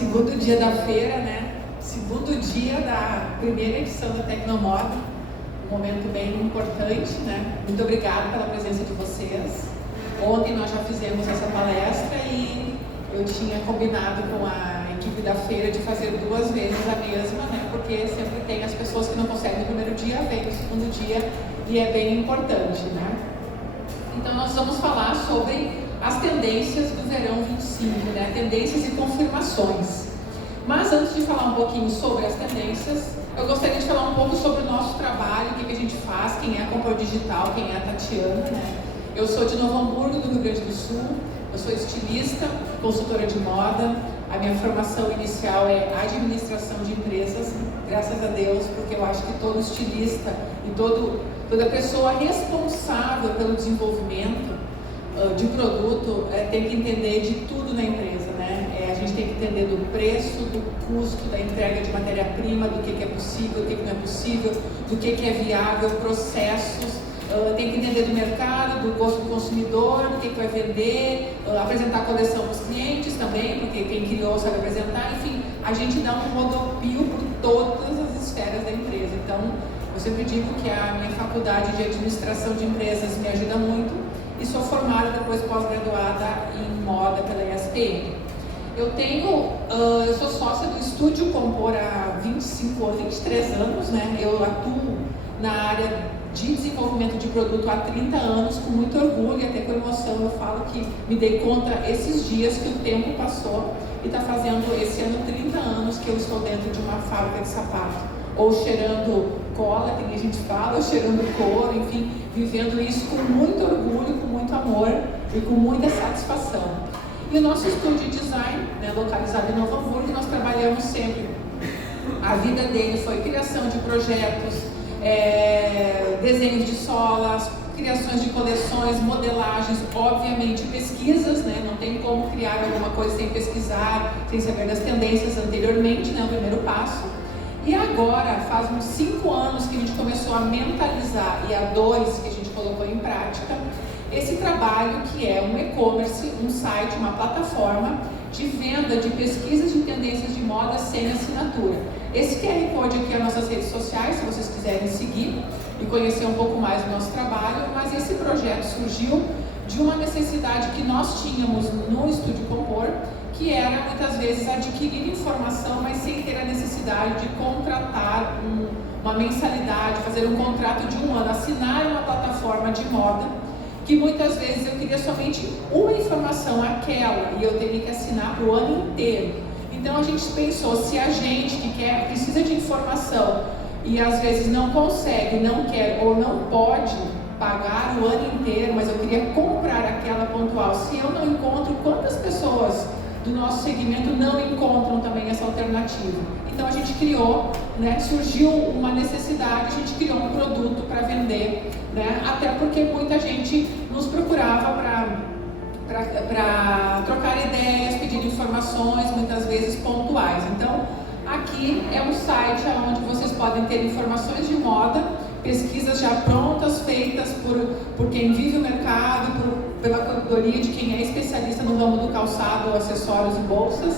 Segundo dia da feira, né? Segundo dia da primeira edição da Tecnomoda. Um momento bem importante, né? Muito obrigada pela presença de vocês. Ontem nós já fizemos essa palestra e eu tinha combinado com a equipe da feira de fazer 2 vezes a mesma, né? Porque sempre tem as pessoas que não conseguem no primeiro dia, vem no segundo dia e é bem importante, né? Então nós vamos falar sobre as tendências do verão 25, né? Tendências e confirmações. Mas antes de falar um pouquinho sobre as tendências, eu gostaria de falar um pouco sobre o nosso trabalho, o que a gente faz, quem é a Compor Digital, quem é a Tatiana, né? Eu sou de Novo Hamburgo, do Rio Grande do Sul, eu sou estilista, consultora de moda, a minha formação inicial é administração de empresas, graças a Deus, porque eu acho que todo estilista e toda pessoa responsável pelo desenvolvimento de produto tem que entender de tudo na empresa, né? A gente tem que entender do preço, do custo, da entrega de matéria-prima, do que é possível, o que não é possível, do que é viável, processos, tem que entender do mercado, do gosto do consumidor, do que vai vender, apresentar a coleção para os clientes também, porque quem criou sabe apresentar, enfim, a gente dá um rodopio por todas as esferas da empresa. Então, eu sempre digo que a minha faculdade de administração de empresas me ajuda muito e sou formada depois pós-graduada em moda pela ESPM. Eu sou sócia do Estúdio Compor há 25 ou 23 anos, né? Eu atuo na área de desenvolvimento de produto há 30 anos, com muito orgulho e até com emoção. Eu falo que me dei conta esses dias que o tempo passou e está fazendo esse ano 30 anos que eu estou dentro de uma fábrica de sapato, ou cheirando cola, que a gente fala, ou cheirando couro, enfim, vivendo isso com muito orgulho, com muito amor e com muita satisfação. E o nosso estúdio de design, né, localizado em Novo Hamburgo, nós trabalhamos sempre. A vida dele foi criação de projetos, desenhos de solas, criações de coleções, modelagens, obviamente pesquisas, né? Não tem como criar alguma coisa sem pesquisar, sem saber das tendências anteriormente, né? O primeiro passo. E agora, faz uns 5 anos que a gente começou a mentalizar, e há 2 que a gente colocou em prática, esse trabalho que é um e-commerce, um site, uma plataforma de venda de pesquisas de tendências de moda sem assinatura. Esse QR Code aqui é as nossas redes sociais, se vocês quiserem seguir e conhecer um pouco mais do nosso trabalho, mas esse projeto surgiu de uma necessidade que nós tínhamos no Estúdio Compor, que era muitas vezes adquirir informação, mas sem ter a necessidade de contratar uma mensalidade, fazer um contrato de 1 ano, assinar uma plataforma de moda, que muitas vezes eu queria somente uma informação, aquela, e eu teria que assinar para o ano inteiro. Então a gente pensou, se a gente que precisa de informação e às vezes não consegue, não quer ou não pode pagar o ano inteiro, mas eu queria comprar aquela pontual, se eu não encontro, quantas pessoas do nosso segmento não encontram também essa alternativa? Então a gente criou, né, surgiu uma necessidade, a gente criou um produto para vender, né, até porque muita gente nos procurava para trocar ideias, pedir informações, muitas vezes pontuais. Então aqui é um site onde vocês podem ter informações de moda, pesquisas já prontas, feitas por quem vive o mercado, pela curadoria de quem é especialista no ramo do calçado, acessórios e bolsas,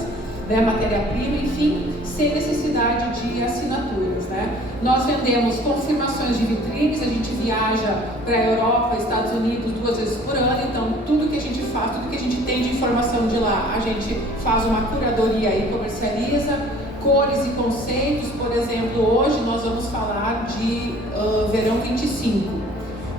né, matéria-prima, enfim, sem necessidade de assinaturas, né? Nós vendemos confirmações de vitrines, a gente viaja para a Europa, Estados Unidos 2 vezes por ano, então tudo que a gente faz, tudo que a gente tem de informação de lá, a gente faz uma curadoria e comercializa. Cores e conceitos, por exemplo, hoje nós vamos falar de verão 25,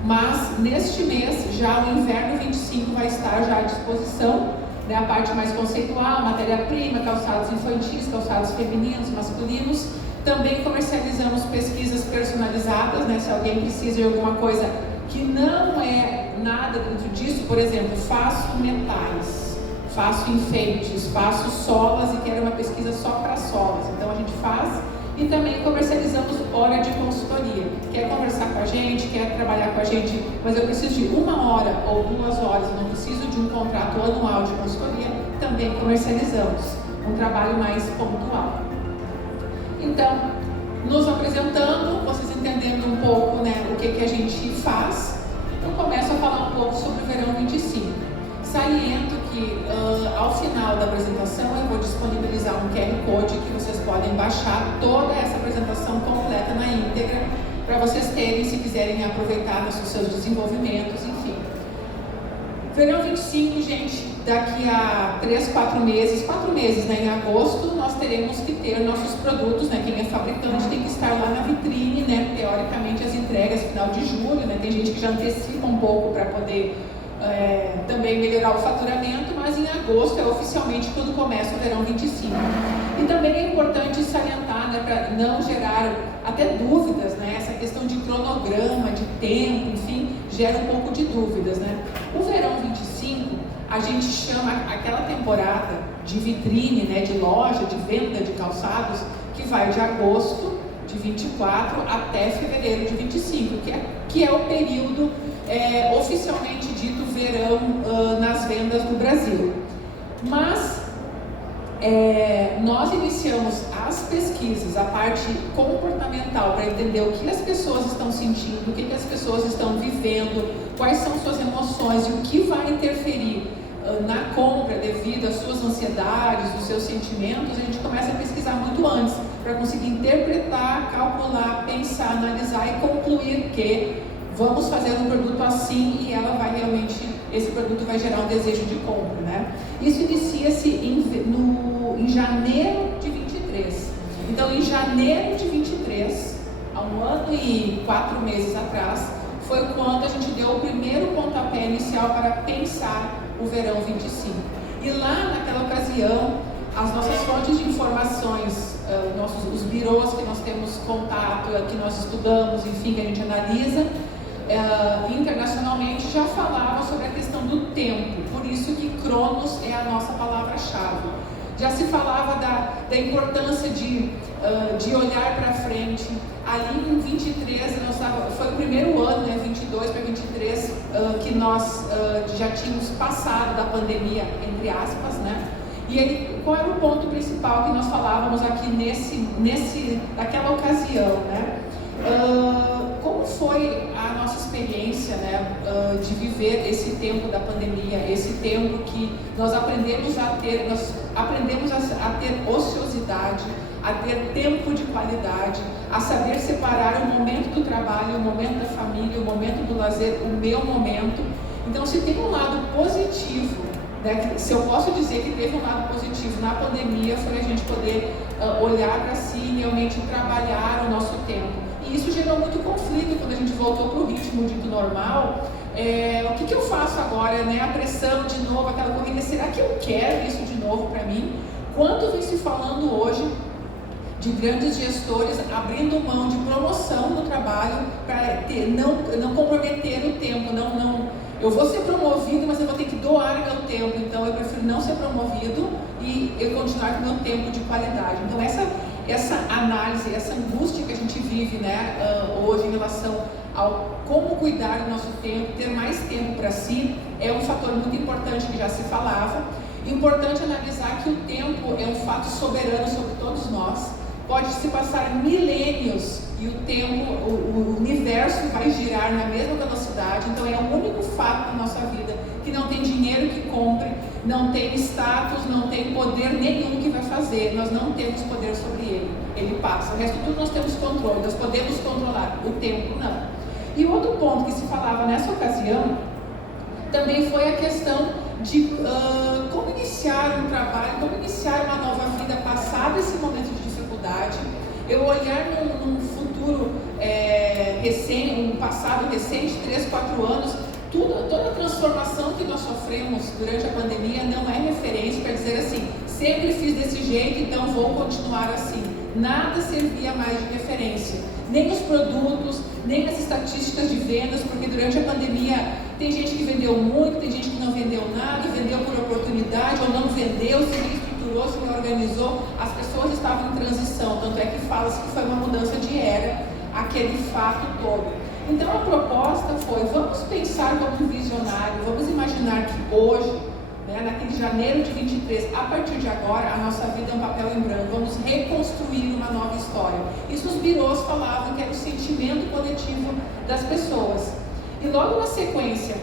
mas neste mês já o inverno 25 vai estar já à disposição, né, a parte mais conceitual, matéria-prima, calçados infantis, calçados femininos, masculinos. Também comercializamos pesquisas personalizadas, né, se alguém precisa de alguma coisa que não é nada dentro disso, por exemplo, faço metais, faço enfeites, faço solas e quero uma pesquisa só para solas, então a gente faz. E também comercializamos hora de consultoria. Quer conversar com a gente, quer trabalhar com a gente, mas eu preciso de 1 hora ou 2 horas, eu não preciso de um contrato anual de consultoria, também comercializamos. Um trabalho mais pontual. Então, nos apresentando, vocês entendendo um pouco, né, o que a gente faz, eu começo a falar um pouco sobre o verão 25. Saliento que ao final da apresentação eu vou disponibilizar um QR Code que vocês podem baixar toda essa apresentação completa na íntegra, para vocês terem, se quiserem aproveitar nos seus desenvolvimentos, enfim. Verão 25, gente, daqui a 3, 4 meses, 4 meses, né, em agosto, nós teremos que ter nossos produtos, né, quem é fabricante tem que estar lá na vitrine, né, teoricamente as entregas final de julho, né, tem gente que já antecipa um pouco para poder também melhorar o faturamento, mas em agosto é oficialmente quando começa o verão 25. E também é importante salientar, né, para não gerar até dúvidas, né, essa questão de cronograma, de tempo, enfim, gera um pouco de dúvidas, né. O verão 25, a gente chama aquela temporada de vitrine, né, de loja, de venda de calçados, que vai de agosto de 24 até fevereiro de 25, que é o período oficialmente dito verão nas vendas do Brasil. Mas nós iniciamos as pesquisas, a parte comportamental, para entender o que as pessoas estão sentindo, o que as pessoas estão vivendo, quais são suas emoções e o que vai interferir na compra devido às suas ansiedades, os seus sentimentos. A gente começa a pesquisar muito antes, para conseguir interpretar, calcular, pensar, analisar e concluir que vamos fazer um produto assim e esse produto vai gerar um desejo de compra, né? Isso inicia-se em janeiro de 23. Então, em janeiro de 23, há 1 ano e 4 meses atrás, foi quando a gente deu o primeiro pontapé inicial para pensar o verão 25. E lá, naquela ocasião, as nossas fontes de informações, os birôs que nós temos contato, que nós estudamos, enfim, que a gente analisa, internacionalmente já falava sobre a questão do tempo, por isso que Cronos é a nossa palavra-chave. Já se falava da importância de olhar para frente. Ali em 23, foi o primeiro ano, né, 22 para 23, que nós já tínhamos passado da pandemia, entre aspas, né? E aí, qual era o ponto principal que nós falávamos aqui naquela ocasião, né? Como foi a nossa experiência, né, de viver esse tempo da pandemia, esse tempo que nós aprendemos a ter ociosidade, a ter tempo de qualidade, a saber separar o momento do trabalho, o momento da família, o momento do lazer, o meu momento. Então, se tem um lado positivo, né, se eu posso dizer que teve um lado positivo na pandemia, foi a gente poder olhar para si e realmente trabalhar o nosso tempo. E isso gerou muito conflito quando a gente voltou para o ritmo dito normal. O que eu faço agora, né? A pressão de novo, aquela corrida, será que eu quero isso de novo para mim? Quanto vem se falando hoje de grandes gestores abrindo mão de promoção no trabalho para não comprometer o tempo, eu vou ser promovido, mas eu vou ter que doar meu tempo, então eu prefiro não ser promovido e eu continuar com meu tempo de qualidade. Então essa análise, essa angústia que a gente vive, né, hoje em relação ao como cuidar do nosso tempo, ter mais tempo para si, é um fator muito importante que já se falava. Importante analisar que o tempo é um fato soberano sobre todos nós. Pode se passar milênios e o tempo, o universo vai girar na mesma velocidade. Então é o único fato da nossa vida que não tem dinheiro que compre, não tem status, não tem poder nenhum que vai fazer. Nós não temos poder sobre ele. Ele passa. O resto tudo nós temos controle, nós podemos controlar. O tempo não. E outro ponto que se falava nessa ocasião também foi a questão de como iniciar um trabalho, como iniciar uma nova vida passado esse momento de dificuldade. Eu olhar num futuro recente, um passado recente, 3, 4 anos, toda a transformação que nós sofremos durante a pandemia não é referência para dizer assim, sempre fiz desse jeito, então vou continuar assim. Nada servia mais de referência, nem os produtos, nem as estatísticas de vendas, porque durante a pandemia tem gente que vendeu muito, tem gente que não vendeu nada, vendeu por oportunidade ou não vendeu, se reestruturou, se reorganizou, as pessoas estavam em transição, tanto é que fala-se que foi uma mudança de era, aquele fato todo. Então a proposta foi, vamos pensar como um visionário, vamos imaginar que hoje, né, naquele janeiro de 23, a partir de agora, a nossa vida é um papel em branco, vamos reconstruir uma nova história. Isso os birôs falavam que era o sentimento coletivo das pessoas. E logo na sequência,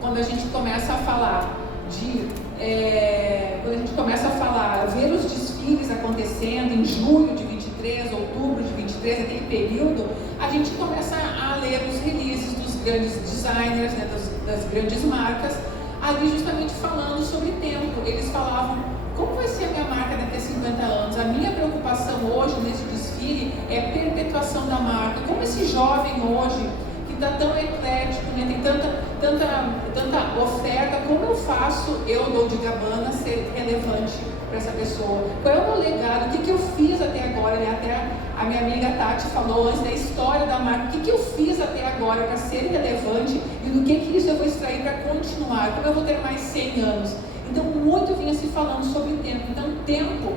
quando a gente começa a falar de acontecendo em julho de 23, outubro de 23, aquele período, a gente começa a ler os releases dos grandes designers, né, das grandes marcas, ali justamente falando sobre tempo. Eles falavam, como vai ser a minha marca daqui a 50 anos? A minha preocupação hoje nesse desfile é a perpetuação da marca. Como esse jovem hoje, que está tão eclético, né, tem tanta oferta, como eu faço, eu, Dolce & Gabbana, ser relevante para essa pessoa? Qual é o meu legado? O que eu fiz até agora? Né? Até a minha amiga Tati falou antes da história da marca. O que eu fiz até agora para ser relevante e do que isso eu vou extrair para continuar? Como eu vou ter mais 100 anos? Então, muito vinha se falando sobre tempo. Então, tempo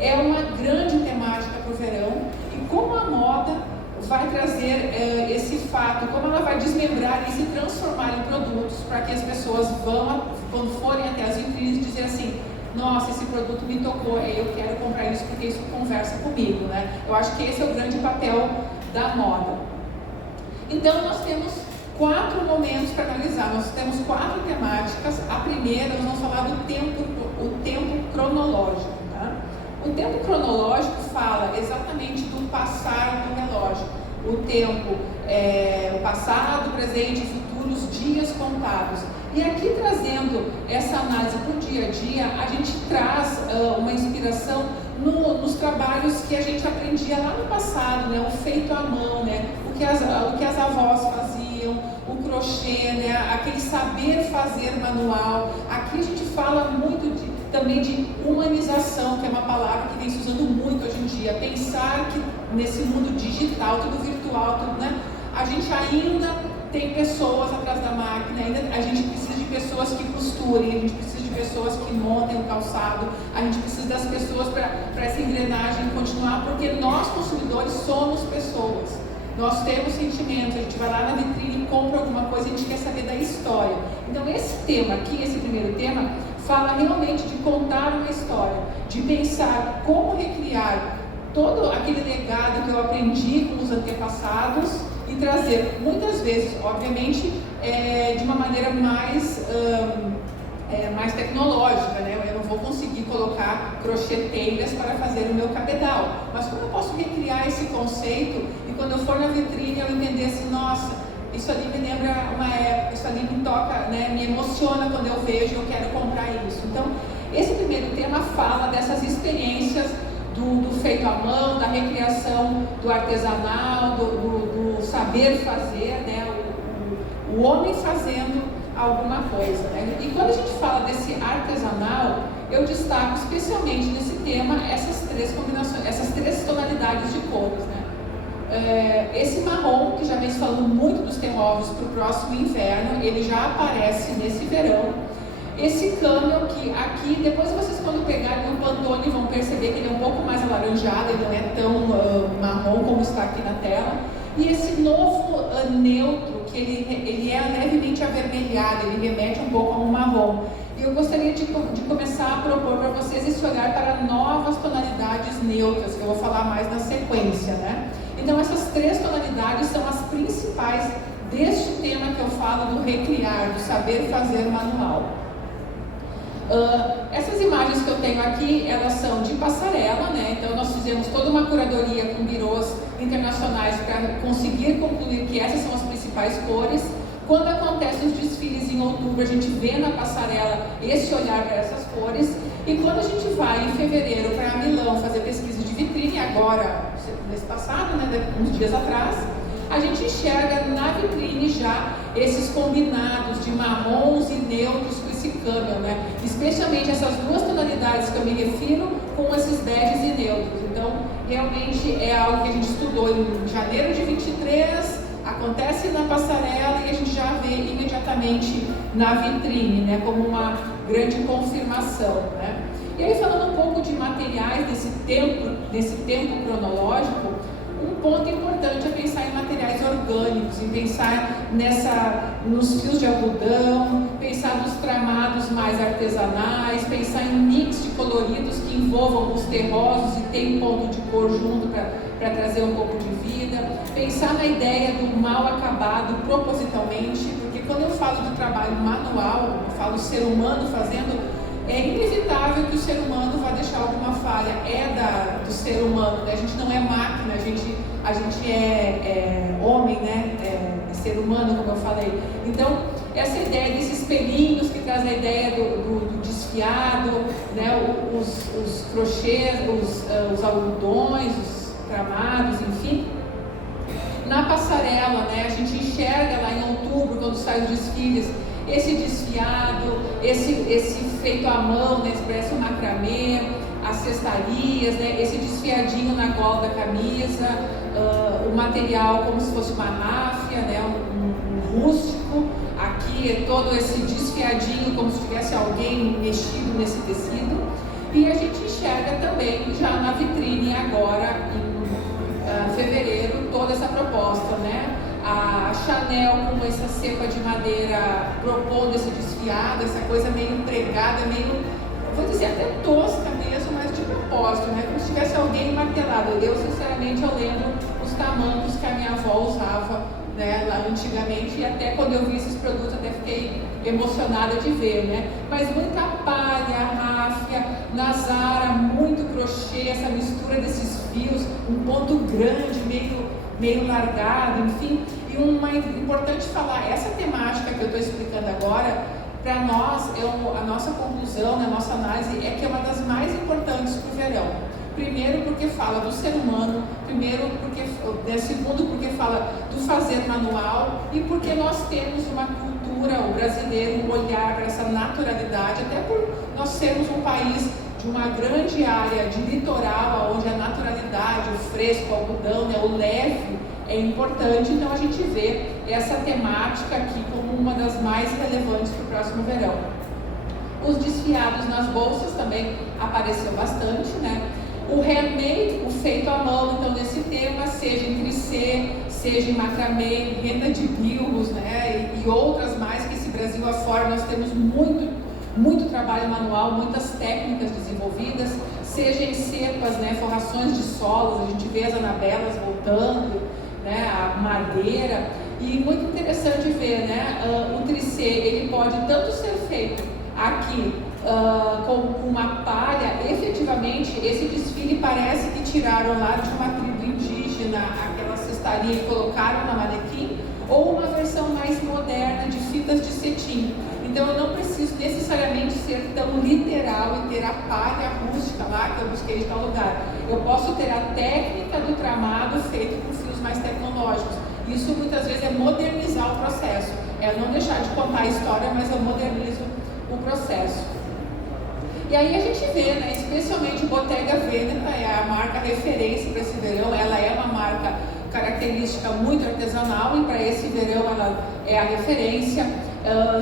é uma grande temática para o verão, e como a moda vai trazer esse fato, como ela vai desmembrar e se transformar em produtos para que as pessoas vão, quando forem até as vitrines, dizer assim, nossa, esse produto me tocou, eu quero comprar isso porque isso conversa comigo, né? Eu acho que esse é o grande papel da moda. Então, nós temos 4 momentos para analisar, nós temos 4 temáticas. A primeira, nós vamos falar do tempo, o tempo cronológico. Tá? O tempo cronológico fala exatamente do passar do relógio. O tempo, o passado, presente e futuro, os dias contados. E aqui, trazendo essa análise para o dia a dia, a gente traz uma inspiração nos trabalhos que a gente aprendia lá no passado, né? O feito à mão, né? O que as avós faziam, o crochê, né? Aquele saber fazer manual. Aqui a gente fala muito também de humanização, que é uma palavra que vem se usando muito hoje em dia. Pensar que nesse mundo digital, tudo virtual, tudo, né? A gente ainda tem pessoas atrás da máquina, ainda a gente precisa de pessoas que costurem, a gente precisa de pessoas que montem o calçado, a gente precisa das pessoas para essa engrenagem continuar, porque nós consumidores somos pessoas, nós temos sentimentos, a gente vai lá na vitrine e compra alguma coisa, a gente quer saber da história. Então esse tema aqui, esse primeiro tema, fala realmente de contar uma história, de pensar como recriar todo aquele legado que eu aprendi com os antepassados e trazer, muitas vezes, obviamente, de uma maneira mais tecnológica, né? Eu não vou conseguir colocar crocheteiras para fazer o meu cabedal, mas como eu posso recriar esse conceito e quando eu for na vitrine eu entender assim, nossa, isso ali me lembra uma época, isso ali me toca, né? Me emociona quando eu vejo e eu quero comprar isso. Então, esse primeiro tema fala dessas experiências do feito à mão, da recriação do artesanal, do saber fazer, né? O homem fazendo alguma coisa, né? E quando a gente fala desse artesanal, eu destaco especialmente nesse tema essas 3 combinações, essas 3 tonalidades de cores, né? Esse marrom, que já vem falando muito dos terrosos para o próximo inverno, ele já aparece nesse verão. Esse camel, que aqui, depois vocês quando pegarem o Pantone vão perceber que ele é um pouco mais alaranjado, ele não é tão marrom como está aqui na tela. E esse novo neutro, que ele é levemente avermelhado, ele remete um pouco a um marrom. E eu gostaria de começar a propor para vocês esse olhar para novas tonalidades neutras, que eu vou falar mais na sequência, né? Então essas 3 tonalidades são as principais deste tema que eu falo do recriar, do saber fazer manual. Essas imagens que eu tenho aqui, elas são de passarela, né? Então nós fizemos toda uma curadoria com birôs internacionais para conseguir concluir que essas são as principais cores. Quando acontecem os desfiles em outubro, a gente vê na passarela esse olhar para essas cores. E quando a gente vai em fevereiro para Milão fazer pesquisa de vitrine, agora, mês passado, né, uns dias atrás, a gente enxerga na vitrine já esses combinados de marrons e neutros com esse camel, né? Especialmente essas 2 tonalidades que eu me refiro com esses beges e neutros. Então, realmente é algo que a gente estudou em janeiro de 23, acontece na passarela e a gente já vê imediatamente na vitrine, né? Como uma grande confirmação, né? E aí, falando um pouco de materiais desse tempo cronológico, um ponto importante é pensar em materiais orgânicos, em pensar nos fios de algodão, pensar nos tramados mais artesanais, pensar em mix de coloridos que envolvam os terrosos e tem um ponto de cor junto para trazer um pouco de vida, pensar na ideia do mal acabado propositalmente, porque quando eu falo do trabalho manual, eu falo ser humano fazendo, é inevitável que ser humano vai deixar alguma falha, do ser humano, né? A gente não é máquina, a gente é homem, né? É ser humano, como eu falei. Então, essa ideia desses espelhinhos que traz a ideia do desfiado, né? Os crochês, os algodões, os tramados, enfim. Na passarela, né? A gente enxerga lá em outubro, quando saem os desfiles, esse desfiado, esse feito à mão, né? Parece um macramê, as cestarias, né? Esse desfiadinho na gola da camisa, o material como se fosse uma ráfia, né? Um rústico. Aqui é todo esse desfiadinho, como se tivesse alguém mexido nesse tecido. E a gente enxerga também, já na vitrine agora, em fevereiro, toda essa proposta, né? A Chanel com essa cepa de madeira propondo esse desfiado, essa coisa meio empregada, meio, vou dizer até tosca mesmo, mas de propósito, né? Como se tivesse alguém martelado. Eu, sinceramente, eu lembro os tamancos que a minha avó usava, né, lá antigamente, e até quando eu vi esses produtos até fiquei emocionada de ver, né? Mas muita palha, ráfia, na Zara, muito crochê, essa mistura desses fios, um ponto grande, meio largado, enfim. E importante falar, essa temática que eu estou explicando agora, para nós, a nossa conclusão, a nossa análise é que é uma das mais importantes para o verão. Primeiro porque fala do ser humano, segundo porque fala do fazer manual, e porque nós temos uma cultura, o brasileiro, um olhar para essa naturalidade, até por nós sermos um país de uma grande área de litoral, onde a naturalidade, o fresco, o algodão, né, o leve é importante. Então a gente vê essa temática aqui como uma das mais relevantes para o próximo verão. Os desfiados nas bolsas também apareceu bastante, né? O handmade, o feito à mão, então nesse tema, seja em tricê, seja em macramê, renda de bilros, né? E outras mais que esse Brasil afora, nós temos muito trabalho manual, muitas técnicas desenvolvidas, seja em cepas, né? Forrações de solos, a gente vê as anabelas voltando, né? A madeira, e muito interessante ver, né? O tricê, ele pode tanto ser feito aqui com uma palha. Efetivamente, esse desfile parece que tiraram lá de uma tribo indígena aquela cestaria e colocaram na manequim, ou uma versão mais moderna de fitas de cetim. Então eu não preciso necessariamente ser tão literal e ter a palha rústica lá que eu busquei de tal lugar. Eu posso ter a técnica do tramado feito com fios mais tecnológicos. Isso muitas vezes é modernizar o processo, é não deixar de contar a história, mas eu modernizo o processo. E aí a gente vê, né, especialmente Bottega Veneta é a marca referência para esse verão. Ela é uma marca característica muito artesanal, e para esse verão ela é a referência.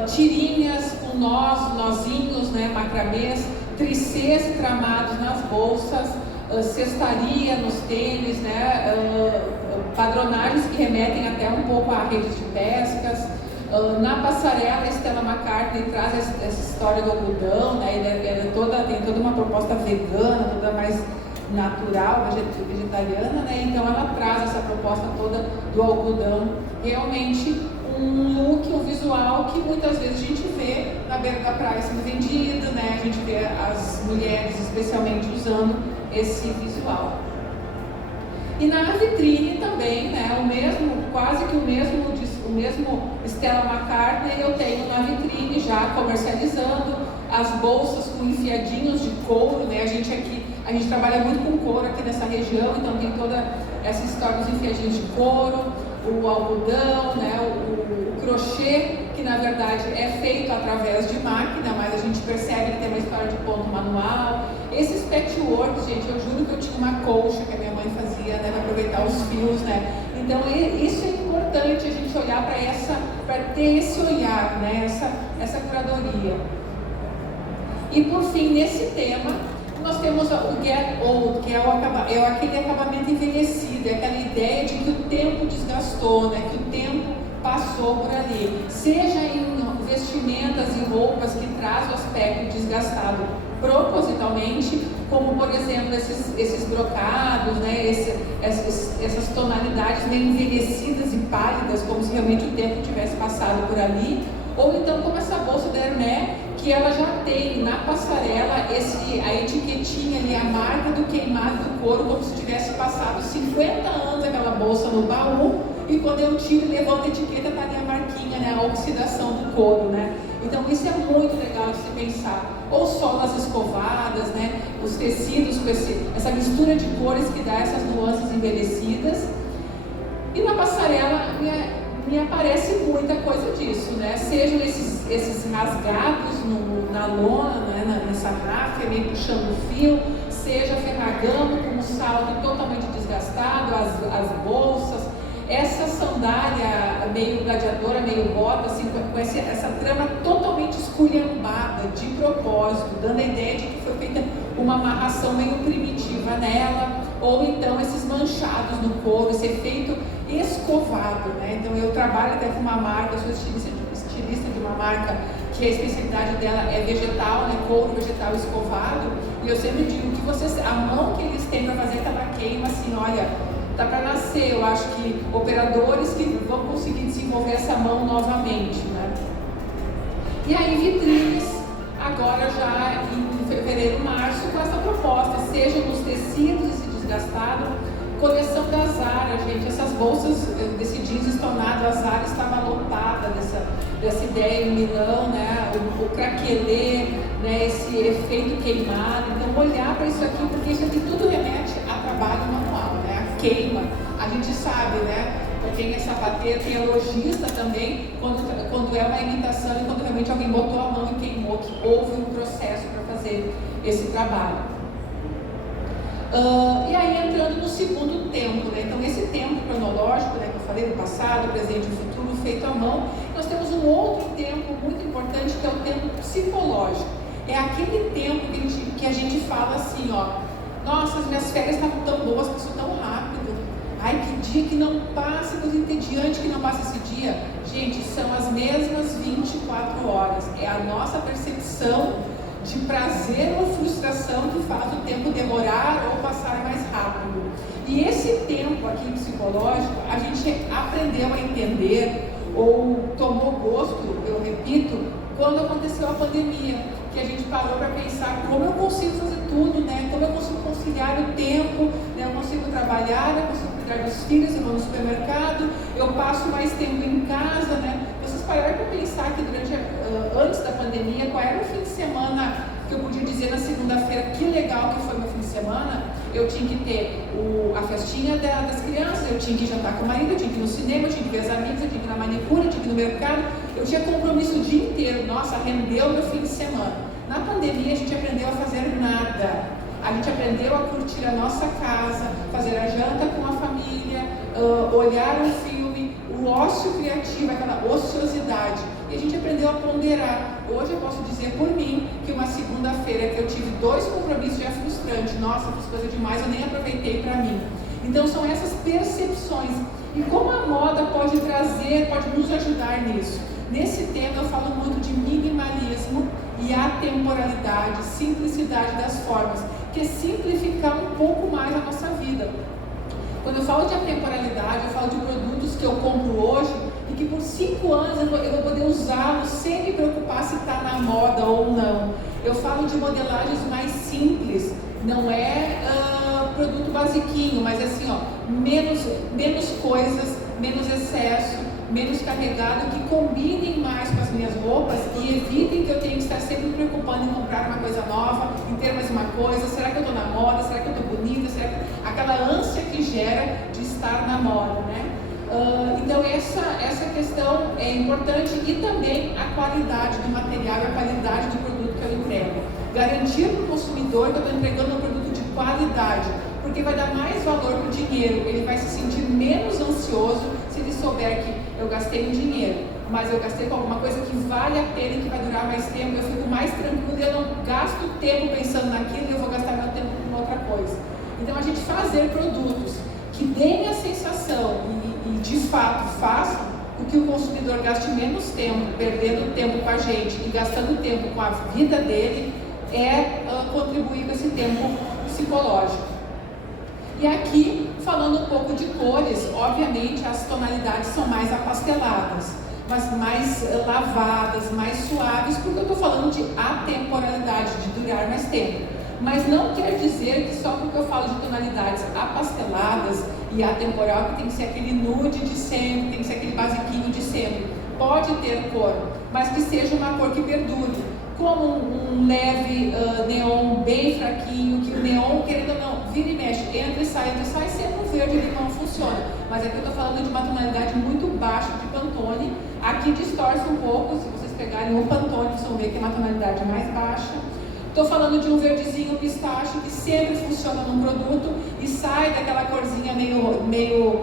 Tirinhas com nozinhos, né, macramês, tricês tramados nas bolsas, cestaria nos tênis, né, padronagens que remetem até um pouco a redes de pescas. Na passarela, a Stella McCartney traz essa história do algodão, né? Tem toda uma proposta vegana, toda mais natural, vegetariana, né? Então ela traz essa proposta toda do algodão, realmente um look, um visual que muitas vezes a gente vê na beira da praia sendo vendido, né? A gente vê as mulheres especialmente usando esse visual. E na vitrine também, né, quase que o mesmo Stella McCartney eu tenho na vitrine já comercializando as bolsas com enfiadinhos de couro, né? A gente trabalha muito com couro aqui nessa região, então tem toda essa história dos enfiadinhos de couro, o algodão, né, o crochê, que na verdade é feito através de máquina, mas a gente percebe que tem uma história de ponto manual. Esses patchworks, gente, eu juro que eu tinha uma colcha que a minha mãe fazia, né, para aproveitar os fios, né? Então isso é importante a gente olhar para ter esse olhar, né, essa curadoria. E por fim, nesse tema, nós temos o Get Old, que é aquele acabamento envelhecido, é aquela ideia de que o tempo desgastou, né, que o tempo passou por ali, seja em vestimentas e roupas que traz o aspecto desgastado propositalmente, como por exemplo esses brocados, né, essas tonalidades meio envelhecidas e pálidas, como se realmente o tempo tivesse passado por ali, ou então como essa bolsa da Hermès, que ela já tem na passarela a etiquetinha ali, a marca do queimado do couro, como se tivesse passado 50 anos aquela bolsa no baú, e quando eu tiro e levanto a etiqueta, está ali a marquinha, né, a oxidação do couro, né? Então isso é muito legal de se pensar. Ou solas escovadas, né, os tecidos com essa mistura de cores que dá essas nuances envelhecidas. E na passarela me aparece muita coisa disso, né? Sejam esses rasgados na lona, né? Nessa ráfia, meio puxando o fio, seja ferragamo com um salto totalmente desgastado, as bolsas, essa sandália meio gladiadora, meio bota, assim, com essa trama totalmente esculhambada, de propósito, dando a ideia de que foi feita uma amarração meio primitiva nela, ou então esses manchados no couro, esse efeito escovado, né? Então eu trabalho até com uma marca, eu sou estilista de uma marca que a especialidade dela é vegetal, né? Couro vegetal escovado, e eu sempre digo que a mão que eles têm para fazer aquela queima, assim, olha, tá para nascer, eu acho que operadores que vão conseguir desenvolver essa mão novamente, né? E aí vitrines, agora já em fevereiro, março, com essa proposta, seja nos tecidos esse desgastado, coleção da Zara, gente, essas bolsas desse jeans estonado, a Zara estava lotada dessa ideia em Milão, né? O craquelê, né? Esse efeito queimado. Então olhar para isso aqui, porque isso aqui tudo remete a trabalho manual, né? A queima, a gente sabe, né? Quem é sapateiro, quem é lojista também, quando é uma imitação e quando realmente alguém botou a mão e queimou, que houve um processo para fazer esse trabalho. E aí entrando no segundo tempo, né? Então esse tempo cronológico, né, que eu falei do passado, presente e futuro feito à mão, nós temos um outro tempo muito importante que é o tempo psicológico. É aquele tempo que a gente fala assim, ó, nossa, as minhas férias estavam tão boas, passou tão rápido. Ai, que dia que não passa, coisa entediante que não passa esse dia. Gente, são as mesmas 24 horas. É a nossa percepção de prazer ou frustração que faz o tempo demorar ou passar mais rápido. E esse tempo aqui psicológico, a gente aprendeu a entender ou tomou gosto, eu repito, quando aconteceu a pandemia, que a gente parou para pensar como eu consigo fazer tudo, né? Como eu consigo conciliar o tempo, né? Eu consigo trabalhar, eu consigo cuidar dos filhos, eu vou no supermercado, eu passo mais tempo em casa, né? Vocês pararam para pensar que antes da pandemia, qual era o fim de semana que eu podia dizer na segunda-feira, que legal que foi meu fim de semana? Eu tinha que ter a festinha das crianças, eu tinha que jantar com o marido, eu tinha que ir no cinema, eu tinha que ver as amigas, eu tinha que ir na manicure, eu tinha que ir no mercado, eu tinha compromisso o dia inteiro. Nossa, rendeu meu fim de semana. Na pandemia a gente aprendeu a fazer nada. A gente aprendeu a curtir a nossa casa, fazer a janta com a família, olhar um filme, o ócio criativo, aquela ociosidade. E a gente aprendeu a ponderar. Hoje eu posso dizer por mim que uma segunda-feira que eu tive 2 compromissos já é frustrante. Nossa, fiz coisa demais, eu nem aproveitei para mim. Então são essas percepções. E como a moda pode nos ajudar nisso? Nesse tema eu falo muito de minimalismo e atemporalidade, simplicidade das formas, que é simplificar um pouco mais a nossa vida. Quando eu falo de atemporalidade, eu falo de produtos que eu compro hoje e que por 5 anos eu vou poder usá-los sem me preocupar se está na moda ou não. Eu falo de modelagens mais simples, não é produto basiquinho, mas assim, ó, menos coisas, menos excesso, menos carregado, que combinem mais com as minhas roupas e evitem que eu tenha que estar sempre me preocupando em comprar uma coisa nova, em ter mais uma coisa, será que eu estou na moda, será que eu estou bonita, será que... aquela ânsia que gera de estar na moda, né? Então essa questão é importante, e também a qualidade do material e a qualidade do produto que eu entrego. Garantir para o consumidor que eu estou entregando um produto de qualidade, porque vai dar mais valor para o dinheiro, ele vai se sentir menos ansioso se ele souber que eu gastei um dinheiro, mas eu gastei com alguma coisa que vale a pena e que vai durar mais tempo, eu fico mais tranquilo e eu não gasto tempo pensando naquilo e eu vou gastar meu tempo com outra coisa. Então a gente fazer produtos que deem a sensação e de fato façam com que o consumidor gaste menos tempo, perdendo tempo com a gente e gastando tempo com a vida dele, contribuir com esse tempo psicológico. E aqui, falando um pouco de cores, obviamente as tonalidades são mais apasteladas. mas mais lavadas, mais suaves, porque eu estou falando de atemporalidade, de durar mais tempo. Mas não quer dizer que só porque eu falo de tonalidades apasteladas e atemporal que tem que ser aquele nude de sempre, tem que ser aquele basiquinho de sempre. Pode ter cor, mas que seja uma cor que perdure, como um leve neon bem fraquinho, que o neon, querendo ou não, vira e mexe, entra e sai, sempre o verde limão funciona. Mas aqui eu estou falando de uma tonalidade muito baixa de Pantone. Aqui distorce um pouco, se vocês pegarem o Pantone, vocês vão ver que é uma tonalidade mais baixa. Estou falando de um verdezinho pistache que sempre funciona num produto e sai daquela corzinha meio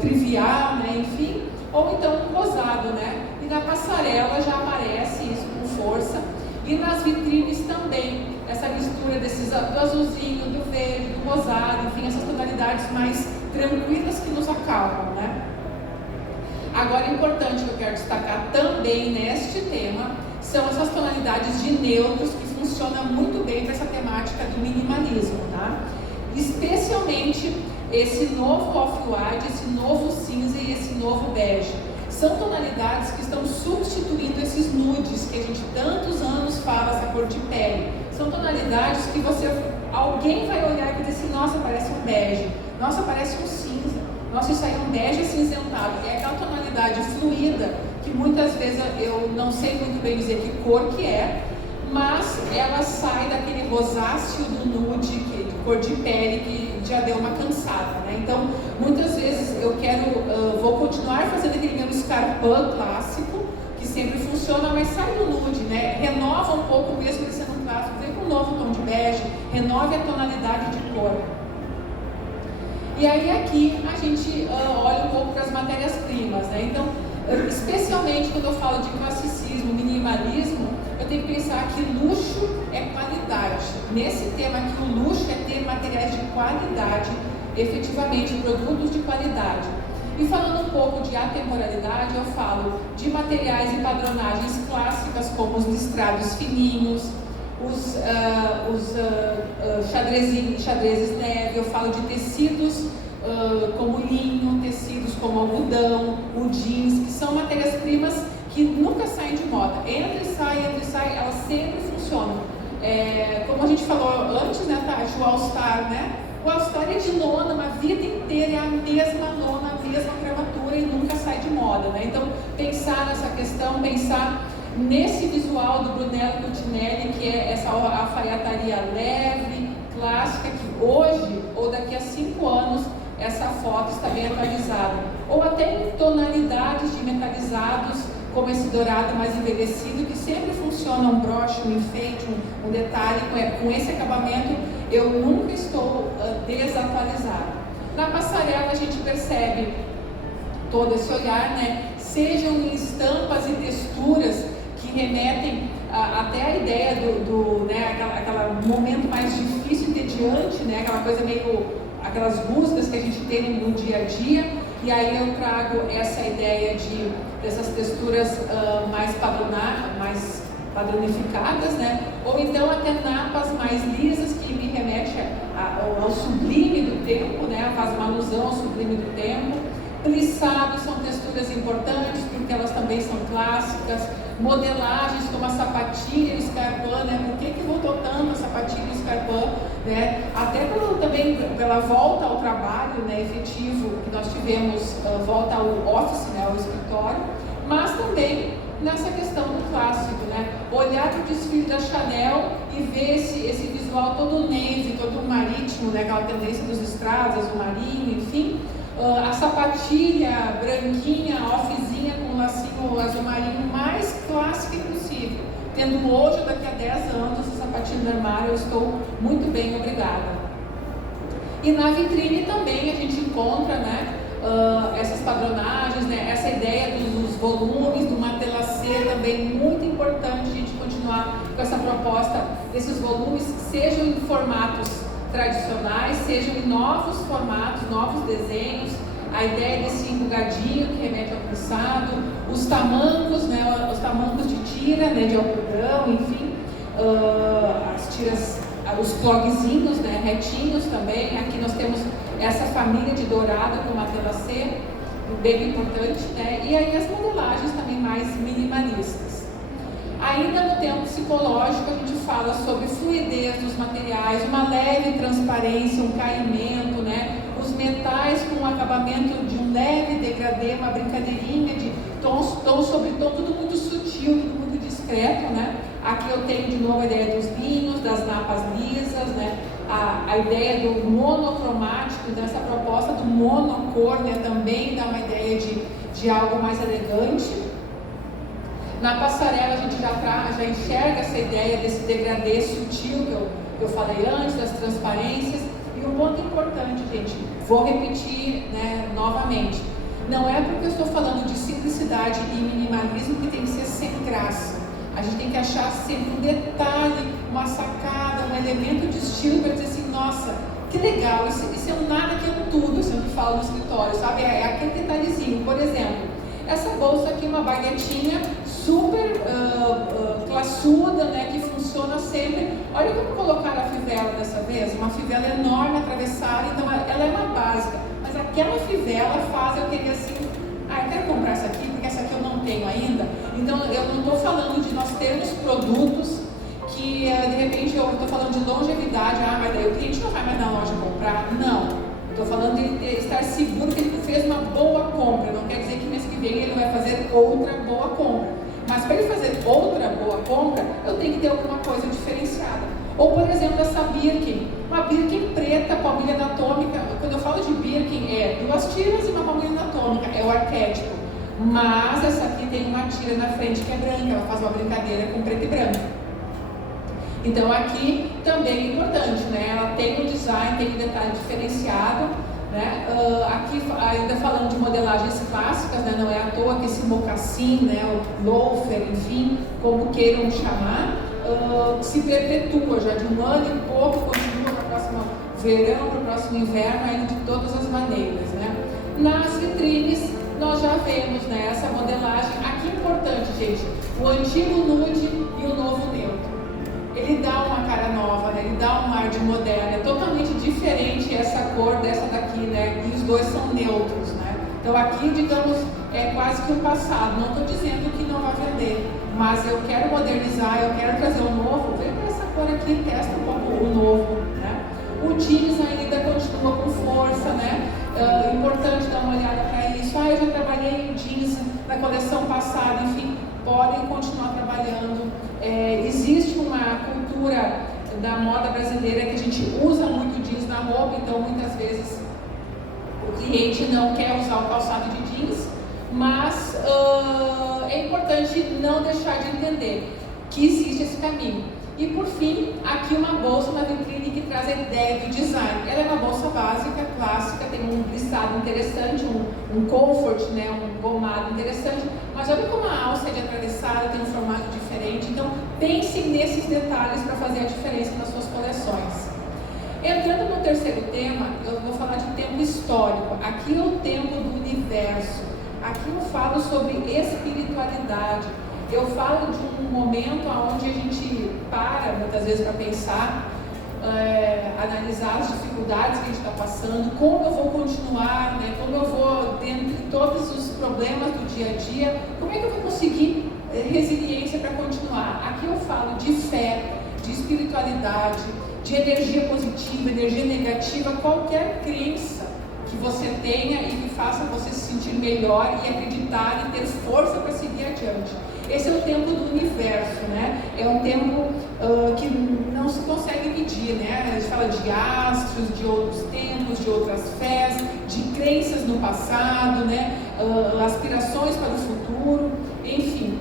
trivial, né? Enfim, ou então um rosado, né? E na passarela já aparece isso com força. E nas vitrines também, essa mistura do azulzinho, do verde, do rosado, enfim, essas tonalidades mais tranquilas que nos acalmam, né? Agora, importante que eu quero destacar também neste tema são essas tonalidades de neutros que funcionam muito bem para essa temática do minimalismo, tá? Especialmente esse novo off-white, esse novo cinza e esse novo bege. São tonalidades que estão substituindo esses nudes que a gente tantos anos fala, essa cor de pele. São tonalidades que alguém vai olhar e vai dizer assim, nossa, parece um bege, nossa, parece um cinza, nossa, isso aí é um bege acinzentado. É aquela tonalidade fluida que muitas vezes eu não sei muito bem dizer que cor que é, mas ela sai daquele rosáceo do nude, de cor de pele, que já deu uma cansada, né? Então, muitas vezes vou continuar fazendo aquele meu escarpão clássico, que sempre funciona, mas sai do nude, né? Renova um pouco, mesmo ele sendo um clássico, vem com um novo tom de bege, renove a tonalidade de cor. E aí aqui a gente olha um pouco para as matérias-primas, né? Então, especialmente quando eu falo de classicismo, minimalismo, eu tenho que pensar que luxo é qualidade. Nesse tema aqui, o luxo é ter materiais de qualidade, efetivamente, produtos de qualidade. E falando um pouco de atemporalidade, eu falo de materiais e padronagens clássicas, como os listrados fininhos, os xadrezes neve, eu falo de tecidos como linho, tecidos como algodão, o jeans, que são matérias-primas que nunca saem de moda. Entra e sai, elas sempre funcionam. Como a gente falou antes, né, Tati, o All-Star, né? O All-Star é de lona, uma vida inteira é a mesma lona, a mesma gramatura e nunca sai de moda, né? Então, pensar nessa questão, pensar nesse visual do Brunello Cucinelli, que é essa alfaiataria leve, clássica, que hoje ou daqui a 5 anos essa foto está bem atualizada. Ou até em tonalidades de metalizados, como esse dourado mais envelhecido, que sempre funciona um broche, um enfeite, um detalhe. Com esse acabamento, eu nunca estou desatualizada. Na passarela a gente percebe todo esse olhar, né? Sejam em estampas e texturas que remetem até a ideia né, aquele momento mais difícil e entediante, né? Aquela coisa aquelas buscas que a gente tem no dia a dia, e aí eu trago essa ideia dessas texturas mais padronificadas, né? Ou então até napas mais lisas, que me remete ao sublime do tempo, né? Faz uma alusão ao sublime do tempo. Plissados são texturas importantes, porque elas também são clássicas. Modelagens como a sapatilha e o escarpão, né? Por que voltou tanto a sapatilha e o escarpão, né? Até também pela volta ao trabalho, né, efetivo, que nós tivemos, volta ao office, né, ao escritório, mas também nessa questão do clássico, né? Olhar para o desfile da Chanel e ver esse visual todo navy, todo marítimo, né? Aquela tendência dos estradas, o marinho, enfim. A sapatilha branquinha, offzinha, com um lacinho azul marinho, mais clássica impossível. Tendo hoje, daqui a 10 anos, essa sapatilha no armário, eu estou muito bem, obrigada. E na vitrine também a gente encontra, né, essas padronagens, né, essa ideia dos volumes, do matelacê também, muito importante a gente continuar com essa proposta desses volumes, sejam em formatos tradicionais, sejam em novos formatos, novos desenhos, a ideia desse enrugadinho que remete ao plissado, os tamancos, né, os tamancos de tira, né, de algodão, enfim, as tiras, os plugzinhos, né, retinhos também. Aqui nós temos essa família de dourado com matelacê, bem importante, né? E aí as modelagens também mais minimalistas. Ainda no tempo psicológico, a gente fala sobre fluidez dos materiais, uma leve transparência, um caimento, né? Os metais com um acabamento de um leve degradê, uma brincadeirinha de tom sobre tom, tudo muito sutil, tudo muito discreto, né? Aqui eu tenho de novo a ideia dos linhos, das napas lisas, né? A ideia do monocromático, dessa proposta do monocor, né? Também dá uma ideia de algo mais elegante. Na passarela a gente já enxerga essa ideia desse degradê sutil que eu falei antes, das transparências. E um ponto importante, gente, vou repetir, né, novamente, não é porque eu estou falando de simplicidade e minimalismo que tem que ser sem graça. A gente tem que achar sempre um detalhe, uma sacada, um elemento de estilo para dizer assim, nossa, que legal, isso é um nada que é um tudo, eu sempre falo no escritório, sabe? É aquele detalhezinho. Por exemplo, essa bolsa aqui, uma baguetinha super classuda, né, que funciona sempre. Olha como colocaram a fivela dessa vez, uma fivela enorme atravessada, então ela é uma básica, mas aquela fivela faz eu querer assim, eu quero comprar essa aqui, porque essa aqui eu não tenho ainda. Então eu não estou falando de nós termos produtos que de repente eu estou falando de longevidade, mas daí o cliente não vai mais na loja comprar. Não. Estou falando de estar seguro que ele fez uma boa compra. Não quer dizer que mês que vem ele vai fazer outra boa compra. Mas para ele fazer outra boa compra, eu tenho que ter alguma coisa diferenciada. Ou, por exemplo, essa Birkin. Uma Birkin preta, palmilha anatômica. Quando eu falo de Birkin, é 2 tiras e uma palmilha anatômica. É o arquétipo. Mas essa aqui tem uma tira na frente que é branca. Ela faz uma brincadeira com preto e branco. Então aqui também é importante, né? Ela tem um design, tem um detalhe diferenciado, né? Aqui ainda falando de modelagens clássicas, né? Não é à toa que esse mocassim, né? O loafer, enfim, como queiram chamar, se perpetua já de um ano e pouco, continua para o próximo verão, para o próximo inverno, ainda de todas as maneiras, né? Nas vitrines nós já vemos, né? Essa modelagem, aqui é importante, gente, o antigo nude e o novo neutro. Ele dá uma cara nova, né? Ele dá um ar de moderno, é totalmente diferente essa cor dessa daqui, né? E os dois são neutros, né? Então aqui, digamos, é quase que um passado. Não estou dizendo que não vai vender, mas eu quero modernizar, eu quero trazer o novo. Vem para essa cor aqui, testa um pouco o novo, né? O jeans ainda continua com força, né? Importante dar uma olhada para isso. Eu já trabalhei em jeans na coleção passada, enfim, podem continuar trabalhando. Existe uma cultura da moda brasileira que a gente usa muito jeans na roupa, então muitas vezes o cliente não quer usar o calçado de jeans, mas é importante não deixar de entender que existe esse caminho. E por fim, aqui uma bolsa na vitrine que traz a ideia do design. Ela é uma bolsa básica, clássica, tem um listado interessante, um comfort, né, um gomado interessante, mas olha como a alça é de atravessada, tem um formato diferente, então pensem nesses detalhes para fazer a diferença nas suas coleções. Entrando no terceiro tema, eu vou falar de tempo histórico. Aqui é o tempo do universo, aqui eu falo sobre espiritualidade. Eu falo de um momento onde a gente para, muitas vezes, para pensar, analisar as dificuldades que a gente está passando, como eu vou continuar, né? Como eu vou, dentro de todos os problemas do dia a dia, como é que eu vou conseguir resiliência para continuar? Aqui eu falo de fé, de espiritualidade, de energia positiva, energia negativa, qualquer crença que você tenha e que faça você se sentir melhor e acreditar e ter força para seguir adiante. Esse é o tempo do universo, né? É um tempo que não se consegue medir, né? A gente fala de astros, de outros tempos, de outras fés, de crenças no passado, né? Aspirações para o futuro, enfim.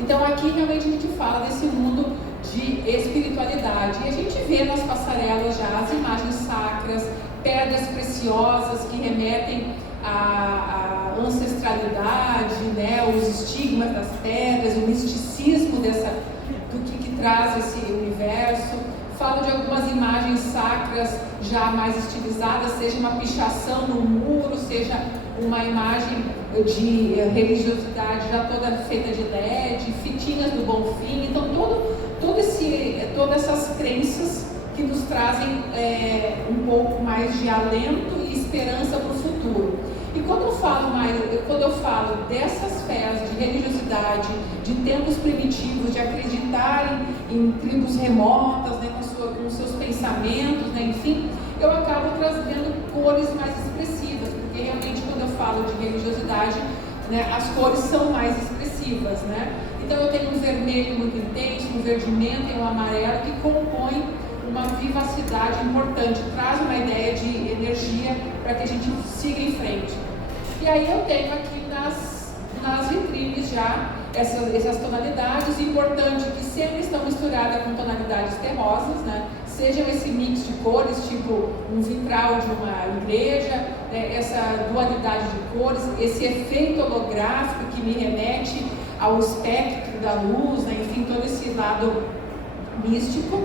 Então aqui realmente a gente fala desse mundo de espiritualidade. E a gente vê nas passarelas já as imagens sacras, pedras preciosas que remetem à ancestralidade, né, os estigmas das pedras, o misticismo do que traz esse universo. Falo de algumas imagens sacras já mais estilizadas, seja uma pichação no muro, seja uma imagem de religiosidade já toda feita de LED, fitinhas do Bonfim. Então todas essas crenças que nos trazem um pouco mais de alento e esperança para o futuro. E quando eu falo dessas fés de religiosidade, de tempos primitivos, de acreditar em tribos remotas, né, com seus pensamentos, né, enfim, eu acabo trazendo cores mais expressivas, porque realmente quando eu falo de religiosidade, né, as cores são mais expressivas, né? Então eu tenho um vermelho muito intenso, um verdimento e um amarelo que compõem uma vivacidade importante, traz uma ideia de energia para que a gente siga em frente. E aí eu tenho aqui nas vitrines já essas tonalidades, importante que sempre estão misturadas com tonalidades terrosas, né? Sejam esse mix de cores, tipo um vitral de uma igreja, né? Essa dualidade de cores, esse efeito holográfico que me remete ao espectro da luz, né? Enfim, todo esse lado místico,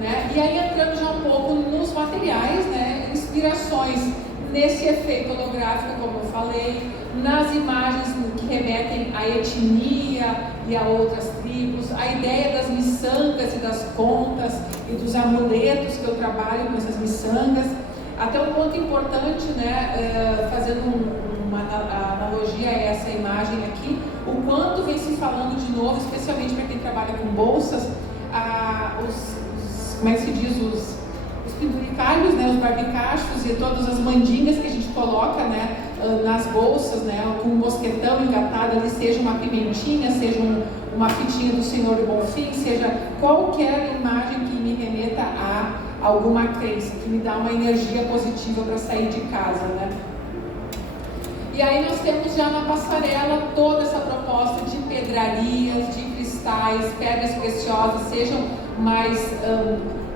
né? E aí entrando já um pouco nos materiais, né? Inspirações nesse efeito holográfico, como eu falei, nas imagens que remetem à etnia e a outras tribos, a ideia das miçangas e das contas e dos amuletos que eu trabalho com essas miçangas. Até um ponto importante, né, fazendo uma analogia a essa imagem aqui, o quanto vem se falando de novo, especialmente para quem trabalha com bolsas, como é que se diz, os penduricalhos, né, os barbicachos e todas as mandingas que a gente coloca, né, nas bolsas, né, com um mosquetão engatado ali, seja uma pimentinha, seja uma fitinha do Senhor do Bonfim, seja qualquer imagem que me remeta a alguma crença, que me dá uma energia positiva para sair de casa, né. E aí nós temos já na passarela toda essa proposta de pedrarias, de cristais, pedras preciosas, sejam mais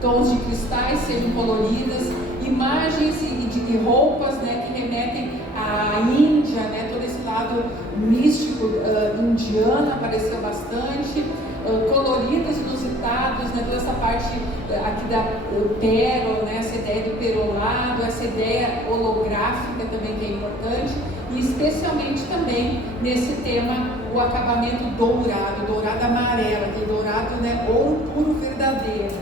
tons de cristais, sejam coloridas, imagens e roupas, né, que remetem à Índia, né, todo esse lado místico indiano apareceu bastante, coloridos, inusitados, né, toda essa parte aqui da pérola, né, essa ideia do perolado, essa ideia holográfica também que é importante, e especialmente também nesse tema o acabamento dourado amarelo, aquele dourado, né, ouro puro verdadeiro.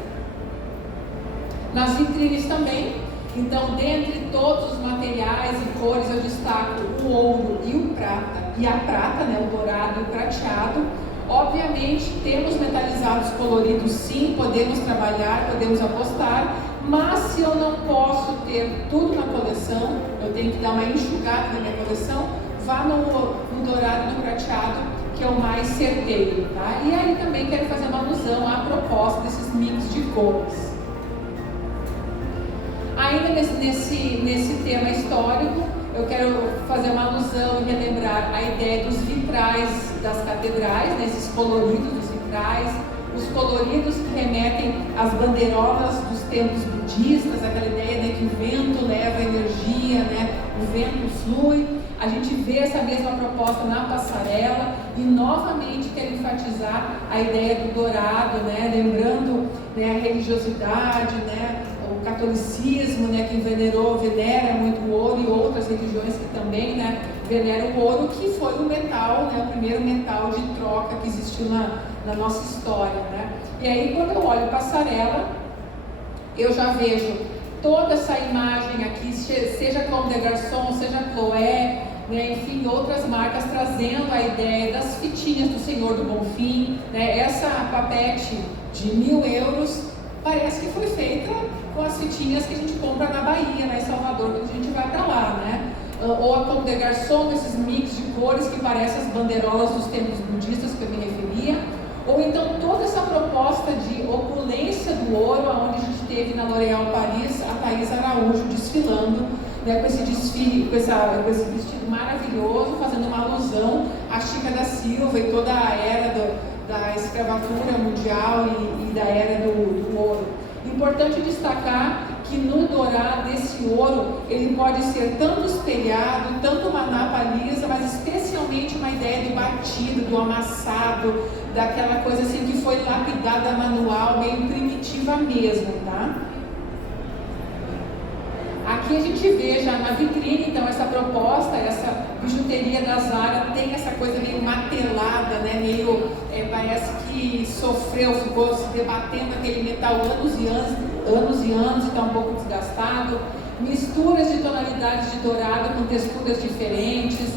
Nas vitrines também, então dentre todos os materiais e cores eu destaco o ouro e a prata, né, o dourado e o prateado. Obviamente temos metalizados coloridos sim, podemos trabalhar, podemos apostar, mas se eu não posso ter tudo na coleção, eu tenho que dar uma enxugada na minha coleção, vá no dourado e no prateado, que é o mais certeiro, tá? E aí também quero fazer uma alusão à proposta desses mix de cores. Ainda nesse tema histórico, eu quero fazer uma alusão e relembrar a ideia dos vitrais das catedrais, né, esses coloridos dos vitrais, os coloridos que remetem às bandeirolas dos templos budistas, aquela ideia, né, que o vento leva energia, né, o vento flui. A gente vê essa mesma proposta na passarela e novamente quero enfatizar a ideia do dourado, né, lembrando, né, a religiosidade, né, o catolicismo, né, que venera muito o ouro, e outras religiões que também, né, veneram o ouro, que foi o metal, né, o primeiro metal de troca que existiu na nossa história, né. E aí quando eu olho passarela, eu já vejo toda essa imagem aqui, seja Comme des Garçons, seja Chloé, né, enfim, outras marcas trazendo a ideia das fitinhas do Senhor do Bonfim, né, essa papete de 1.000 euros parece que foi feita com as fitinhas que a gente compra na Bahia, lá em Salvador, quando a gente vai para lá, né? Ou a Comme des Garçons, esses mix de cores que parecem as bandeirolas dos templos budistas que eu me referia, ou então toda essa proposta de opulência do ouro, onde a gente teve na L'Oréal Paris a Thaís Araújo desfilando, né, com esse desfile, com esse vestido maravilhoso, fazendo uma alusão à Chica da Silva e toda a era da escravatura mundial e da era do ouro. Importante destacar que no dourado, esse ouro, ele pode ser tanto espelhado, tanto uma napa lisa, mas especialmente uma ideia do batido, do amassado, daquela coisa assim que foi lapidada manual, meio primitiva mesmo, tá? Aqui a gente vê já na vitrine, então, essa proposta, essa bijuteria da Zara tem essa coisa meio matelada, né? Meio, parece que sofreu, ficou se debatendo aquele metal anos e anos e está um pouco desgastado, misturas de tonalidades de dourado com texturas diferentes,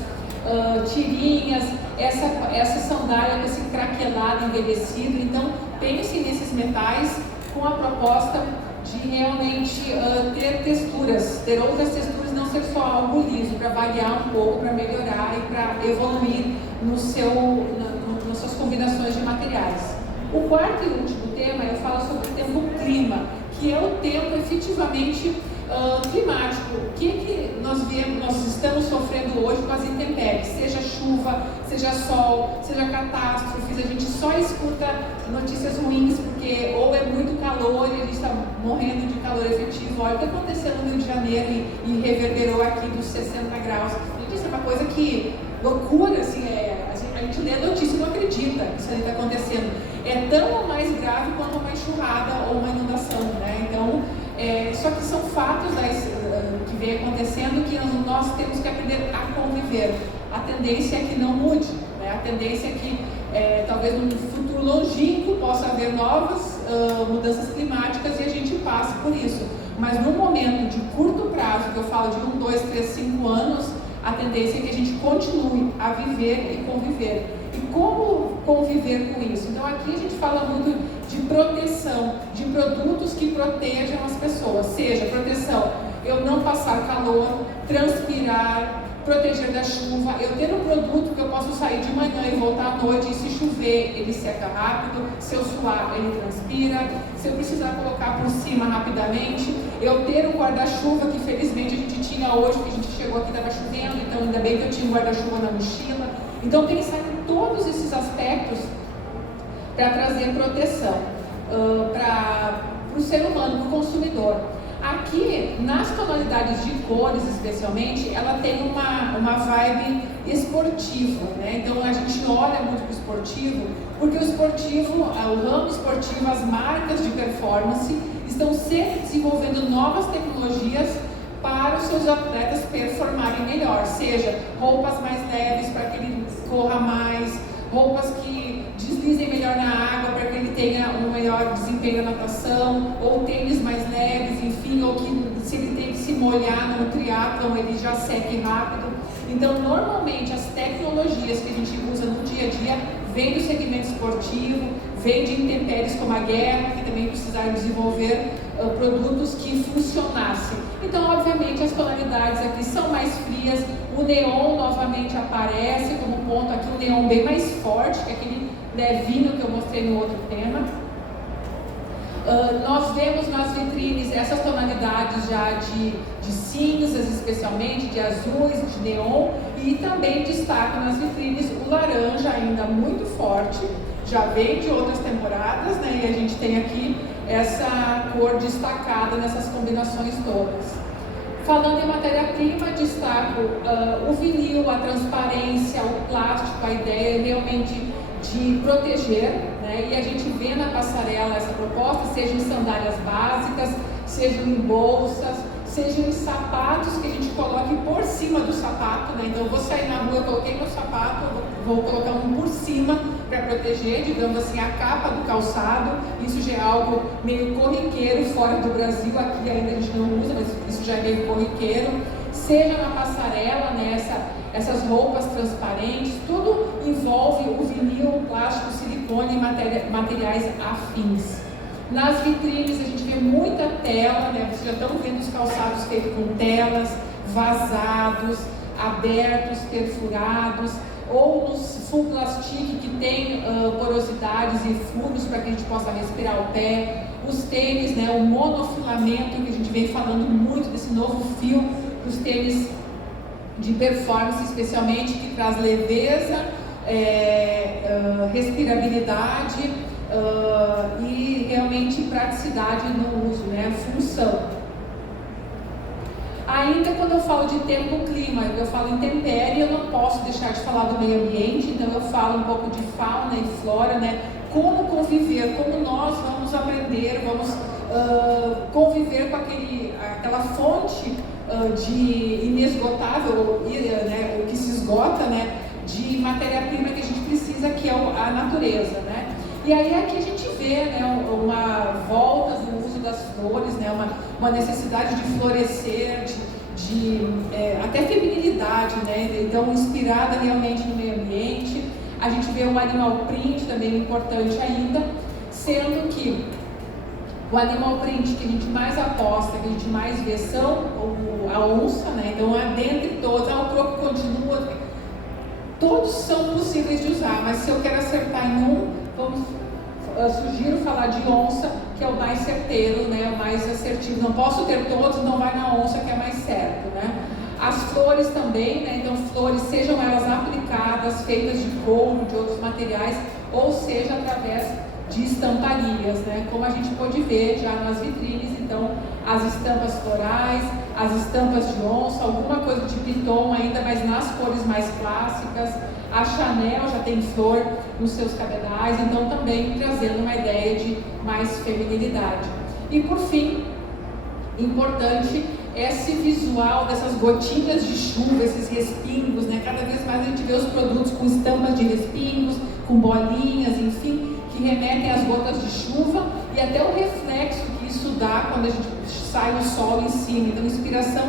tirinhas, essa sandália com esse craquelado envelhecido. Então pense nesses metais com a proposta de realmente ter texturas, ter outras texturas, não ser só algo liso, para variar um pouco, para melhorar e para evoluir nas suas combinações de materiais. O quarto e último tema, eu falo sobre o tempo clima, que é o tempo efetivamente climático. O que nós estamos sofrendo hoje com as intempéries, seja chuva, seja sol, seja catástrofes. A gente só escuta notícias ruins porque ou é muito calor e a gente está morrendo de calor efetivo. Olha o que aconteceu no Rio de Janeiro e reverberou aqui dos 60 graus. Gente, isso é uma coisa que loucura, assim, a gente lê a notícia e não acredita que isso aí está acontecendo. É tão ou mais grave quanto uma enxurrada ou uma inundação, né? Então, só que são fatos que vem acontecendo que nós temos que aprender a conviver. A tendência é que não mude, né? A tendência é que talvez no futuro longínquo possa haver novas mudanças climáticas e a gente passe por isso. Mas no momento de curto prazo, que eu falo de 1, 2, 3, 5 anos, a tendência é que a gente continue a viver e conviver. E como conviver com isso? Então aqui a gente fala muito de proteção, de produtos que protejam as pessoas, seja proteção, eu não passar calor, transpirar, proteger da chuva, eu ter um produto que eu posso sair de manhã e voltar à noite, e se chover ele seca rápido, se eu suar ele transpira, se eu precisar colocar por cima rapidamente, eu ter um guarda-chuva que felizmente a gente tinha hoje, que a gente chegou aqui, estava chovendo, então ainda bem que eu tinha um guarda-chuva na mochila. Então pensar em todos esses aspectos para trazer proteção para o ser humano, para o consumidor. Aqui, nas tonalidades de cores especialmente, ela tem uma vibe esportiva, né? Então a gente olha muito para o esportivo, porque o esportivo, o ramo esportivo, as marcas de performance estão sempre desenvolvendo novas tecnologias para os seus atletas performarem melhor, seja roupas mais leves para que ele corra mais, roupas que deslizem melhor na água para que ele tenha um melhor desempenho na natação, ou tênis mais leves, enfim, ou que se ele tem que se molhar no triatlon ele já seque rápido. Então normalmente as tecnologias que a gente usa no dia a dia vêm do segmento esportivo, vêm de intempéries como a guerra, que também precisaram desenvolver produtos que funcionassem. Então obviamente as tonalidades aqui são mais frias, o neon novamente aparece como ponto aqui, um neon bem mais forte, que é aquele levinho que eu mostrei no outro tema. Nós vemos nas vitrines essas tonalidades já de cinzas, especialmente de azuis, de neon, e também destaco nas vitrines o laranja ainda muito forte, já vem de outras temporadas, né? E a gente tem aqui essa cor destacada nessas combinações todas. Falando em matéria-prima, destaco o vinil, a transparência, o plástico, a ideia realmente de proteger, né? E a gente vê na passarela essa proposta, seja em sandálias básicas, seja em bolsas, seja em sapatos que a gente coloque por cima do sapato, né? Então eu vou sair na rua, eu coloquei meu sapato, vou colocar um por cima para proteger, digamos assim, a capa do calçado. Isso já é algo meio corriqueiro fora do Brasil, aqui ainda a gente não usa, mas isso já é meio corriqueiro. Seja na passarela, né? Essas roupas transparentes, tudo envolve o vinil, o plástico, o silicone e materiais afins. Nas vitrines a gente vê muita tela, né? Vocês já estão vendo os calçados feitos com telas, vazados, abertos, perfurados, ou nos full plastic que tem porosidades e furos para que a gente possa respirar o pé. Os tênis, né? O monofilamento, que a gente vem falando muito desse novo fio para os tênis de performance, especialmente, que traz leveza, respirabilidade e realmente praticidade no uso, né? Função. Ainda quando eu falo de tempo-clima, eu falo intempérie, eu não posso deixar de falar do meio ambiente, então eu falo um pouco de fauna e flora, né? Como conviver, como nós vamos aprender, vamos conviver com aquela fonte de inesgotável, né, o que se esgota, né, de matéria-prima que a gente precisa, que é a natureza, né? E aí aqui a gente vê, né, uma volta do uso das flores, né? Uma necessidade de florescer, até feminilidade, né? Então, inspirada realmente no meio ambiente. A gente vê o animal print também importante ainda, sendo que o animal print que a gente mais aposta, que a gente mais vê são a onça, né? Então, dentre todos, o croco continua, todos são possíveis de usar, mas se eu quero acertar em sugiro falar de onça, que é o mais certeiro, né? O mais assertivo. Não posso ter todos, não vai na onça, que é mais certo, né? As flores também, né? Então, flores, sejam elas aplicadas, feitas de couro, de outros materiais, ou seja, através de estamparias, né? Como a gente pode ver já nas vitrines, então, as estampas florais, as estampas de onça, alguma coisa de piton ainda, mas nas cores mais clássicas. A Chanel já tem flor nos seus cabedais, então também trazendo uma ideia de mais feminilidade. E por fim, importante, esse visual dessas gotinhas de chuva, esses respingos, né? Cada vez mais a gente vê os produtos com estampas de respingos, com bolinhas, enfim, que remetem às gotas de chuva e até o reflexo que isso dá quando a gente sai o sol em cima. Então, inspiração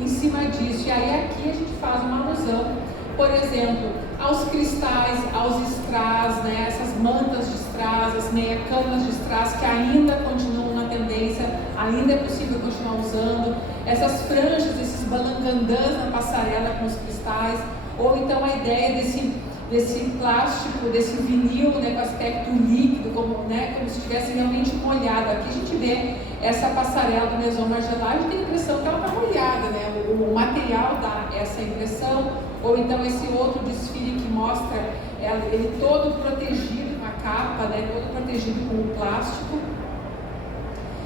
em cima disso. E aí aqui a gente faz uma alusão, por exemplo, aos cristais, aos strass, né? Essas mantas de strass, as meia-canas de strass que ainda continuam na tendência, ainda é possível continuar usando. Essas franjas, esses balangandãs na passarela com os cristais, ou então a ideia desse plástico, desse vinil, né, com aspecto líquido, como se estivesse realmente molhado. Aqui a gente vê essa passarela do Maison Margiela, a gente tem a impressão que ela está molhada, né? O material dá essa impressão, ou então esse outro desfile que mostra ele todo protegido com a capa, né, todo protegido com o plástico.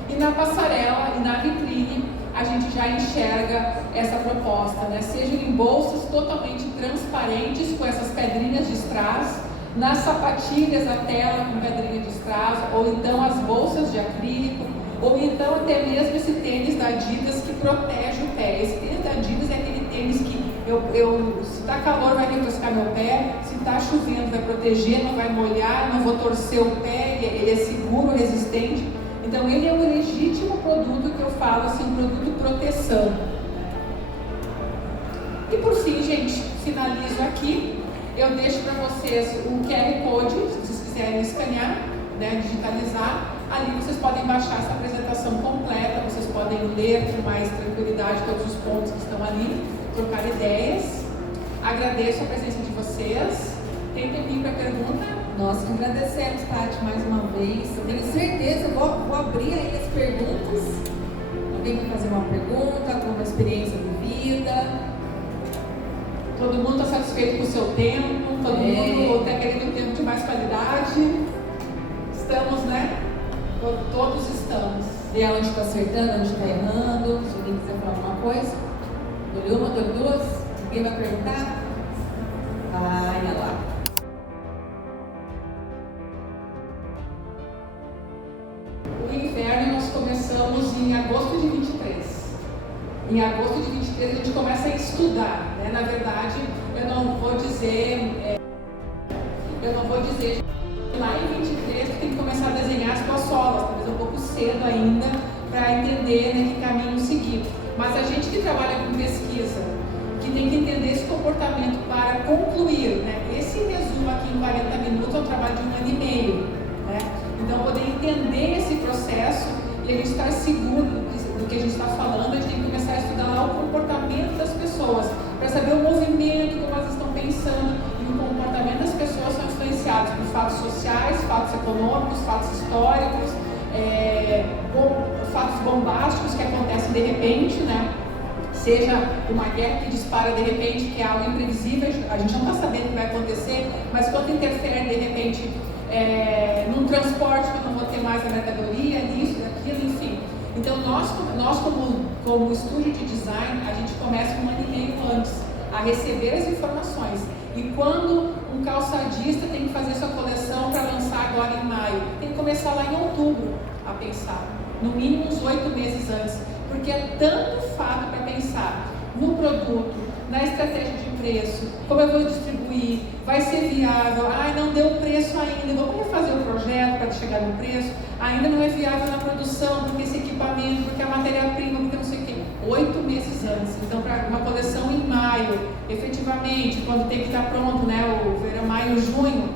E na passarela e na vitrine a gente já enxerga essa proposta, né? Sejam em bolsas totalmente transparentes com essas pedrinhas de strass, nas sapatilhas a tela com pedrinha de strass, ou então as bolsas de acrílico, ou então até mesmo esse tênis da Adidas que protege o pé. Esse tênis da Adidas é aquele tênis que se está calor vai refrescar meu pé, se está chovendo vai proteger, não vai molhar, não vou torcer o pé, ele é seguro, resistente. Então, ele é o legítimo produto que eu falo, assim, um produto proteção. E por fim, gente, finalizo aqui. Eu deixo para vocês o QR Code, se vocês quiserem escanear, né, digitalizar. Ali vocês podem baixar essa apresentação completa, vocês podem ler com mais tranquilidade todos os pontos que estão ali, trocar ideias. Agradeço a presença de vocês. Tem tempinho para pergunta? Nós que agradecemos, Tati, mais uma vez. Eu tenho certeza, vou abrir aí as perguntas. Alguém quer fazer uma pergunta, com uma experiência vivida? Todo mundo está satisfeito com o seu tempo? Todo mundo está querendo um tempo de mais qualidade? Estamos, né? Todos estamos. Ver onde está acertando, onde está errando. Se alguém quiser falar alguma coisa. Dou uma, dou duas. Alguém vai perguntar? Olha lá. O inverno nós começamos em agosto de 23. Em agosto de 23 a gente começa a estudar, né? Na verdade, eu não vou dizer lá em 23 tu tem que começar a desenhar as tuas solas, talvez um pouco cedo ainda, para entender, né, que caminho seguir. Mas a gente que trabalha com pesquisa, que tem que entender esse comportamento para concluir, né? Esse resumo aqui em 40 minutos é um trabalho de 1 ano e meio, né? Então, poder entender esse processo e a gente estar seguro do que a gente está falando, a gente tem que começar a estudar lá o comportamento das pessoas, para saber o movimento, como elas estão pensando, e o comportamento das pessoas são influenciados por fatos sociais, fatos econômicos, fatos históricos, fatos bombásticos que acontecem de repente, né? Seja uma guerra que dispara de repente, que é algo imprevisível, a gente não está sabendo o que vai acontecer, mas quando interfere de repente num transporte que eu não vou ter mais a mercadoria, nisso, naquilo, enfim. Então nós como estúdio de design, a gente começa 1 ano e meio antes a receber as informações. E quando um calçadista tem que fazer sua coleção para lançar agora em maio, tem que começar lá em outubro a pensar, no mínimo uns 8 meses antes, porque é tanto fato para pensar no produto, na estratégia de preço, como eu vou distribuir, vai ser viável, não deu preço ainda, vamos refazer o projeto para chegar no preço. ainda não é viável na produção, porque esse equipamento, porque a matéria-prima, porque não sei o quê. 8 meses antes. Então, para uma coleção em maio, efetivamente, quando tem que estar pronto, né, o verão, maio, junho,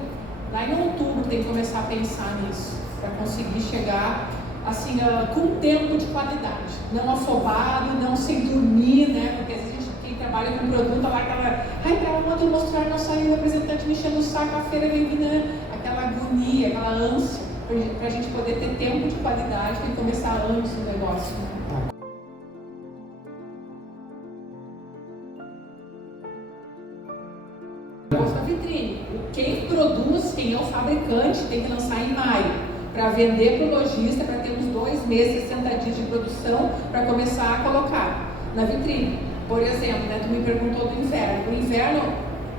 lá em outubro tem que começar a pensar nisso, para conseguir chegar assim, com tempo de qualidade, não afobado, não sem dormir, né, porque às vezes quem trabalha com produto, lá aquela, para quando eu mostrar, não saiu o representante me enchendo o saco, a feira vem vindo, aquela agonia, aquela ânsia, para a gente poder ter tempo de qualidade, tem que começar antes do negócio, né? Na vitrine, quem produz, quem é o fabricante, tem que lançar em maio, para vender para o lojista, para ter uns 2 meses, 60 dias de produção, para começar a colocar na vitrine. Por exemplo, né, tu me perguntou do inverno. O inverno,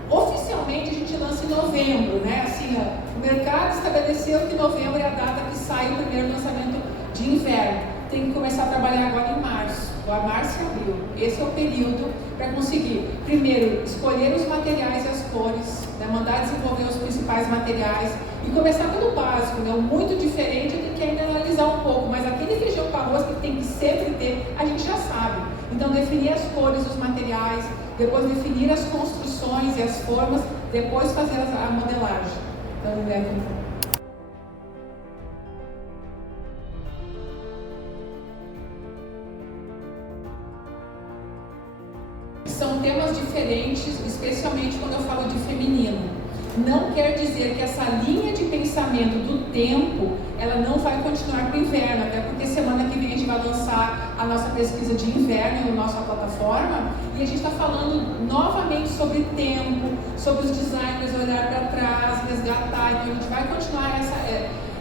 oficialmente, a gente lança em novembro, né? Assim, o mercado estabeleceu que novembro é a data que sai o primeiro lançamento de inverno. Tem que começar a trabalhar agora em março, ou março e abril. Esse é o período para conseguir, primeiro, escolher os materiais e as cores, né? Mandar desenvolver os principais materiais e começar pelo básico, né? O muito diferente tem que ainda analisar um pouco, mas aquele feijão com arroz que tem que sempre ter, a gente já sabe. Então, definir as cores, os materiais, depois definir as construções e as formas, depois fazer a modelagem. Então, são temas diferentes, especialmente quando eu falo de feminino. Não quer dizer que essa linha de pensamento do tempo, ela não vai continuar para o inverno, até porque semana que vem a gente vai lançar a nossa pesquisa de inverno na nossa plataforma, e a gente está falando novamente sobre tempo, sobre os designers olhar para trás, resgatar, então a gente vai continuar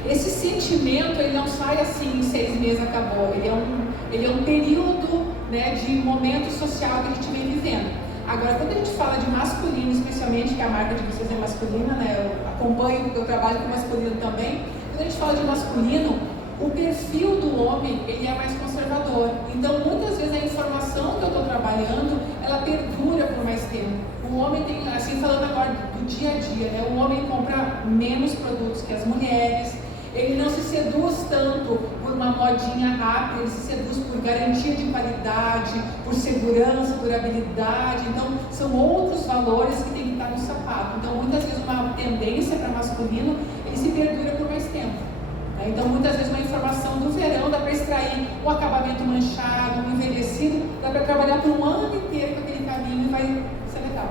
esse sentimento, ele não sai assim em 6 meses acabou, ele é um período, né, de momento social que a gente vem vivendo. Agora, quando a gente fala de masculino, especialmente, que a marca de vocês é masculina, né, eu acompanho porque eu trabalho com masculino também, quando a gente fala de masculino, o perfil do homem, ele é mais conservador. Então, muitas vezes a informação que eu estou trabalhando, ela perdura por mais tempo. O homem tem, assim, falando agora do dia a dia, né, o homem compra menos produtos que as mulheres, ele não se seduz tanto por uma modinha rápida, ele se seduz por garantia de qualidade, por segurança, durabilidade. Então, são outros valores que tem que estar no sapato. Então, muitas vezes uma tendência para masculino, ele se perdura por mais tempo. Então, muitas vezes uma informação do verão dá para extrair um acabamento manchado, um envelhecido, dá para trabalhar por um ano inteiro com aquele caminho e vai ser legal.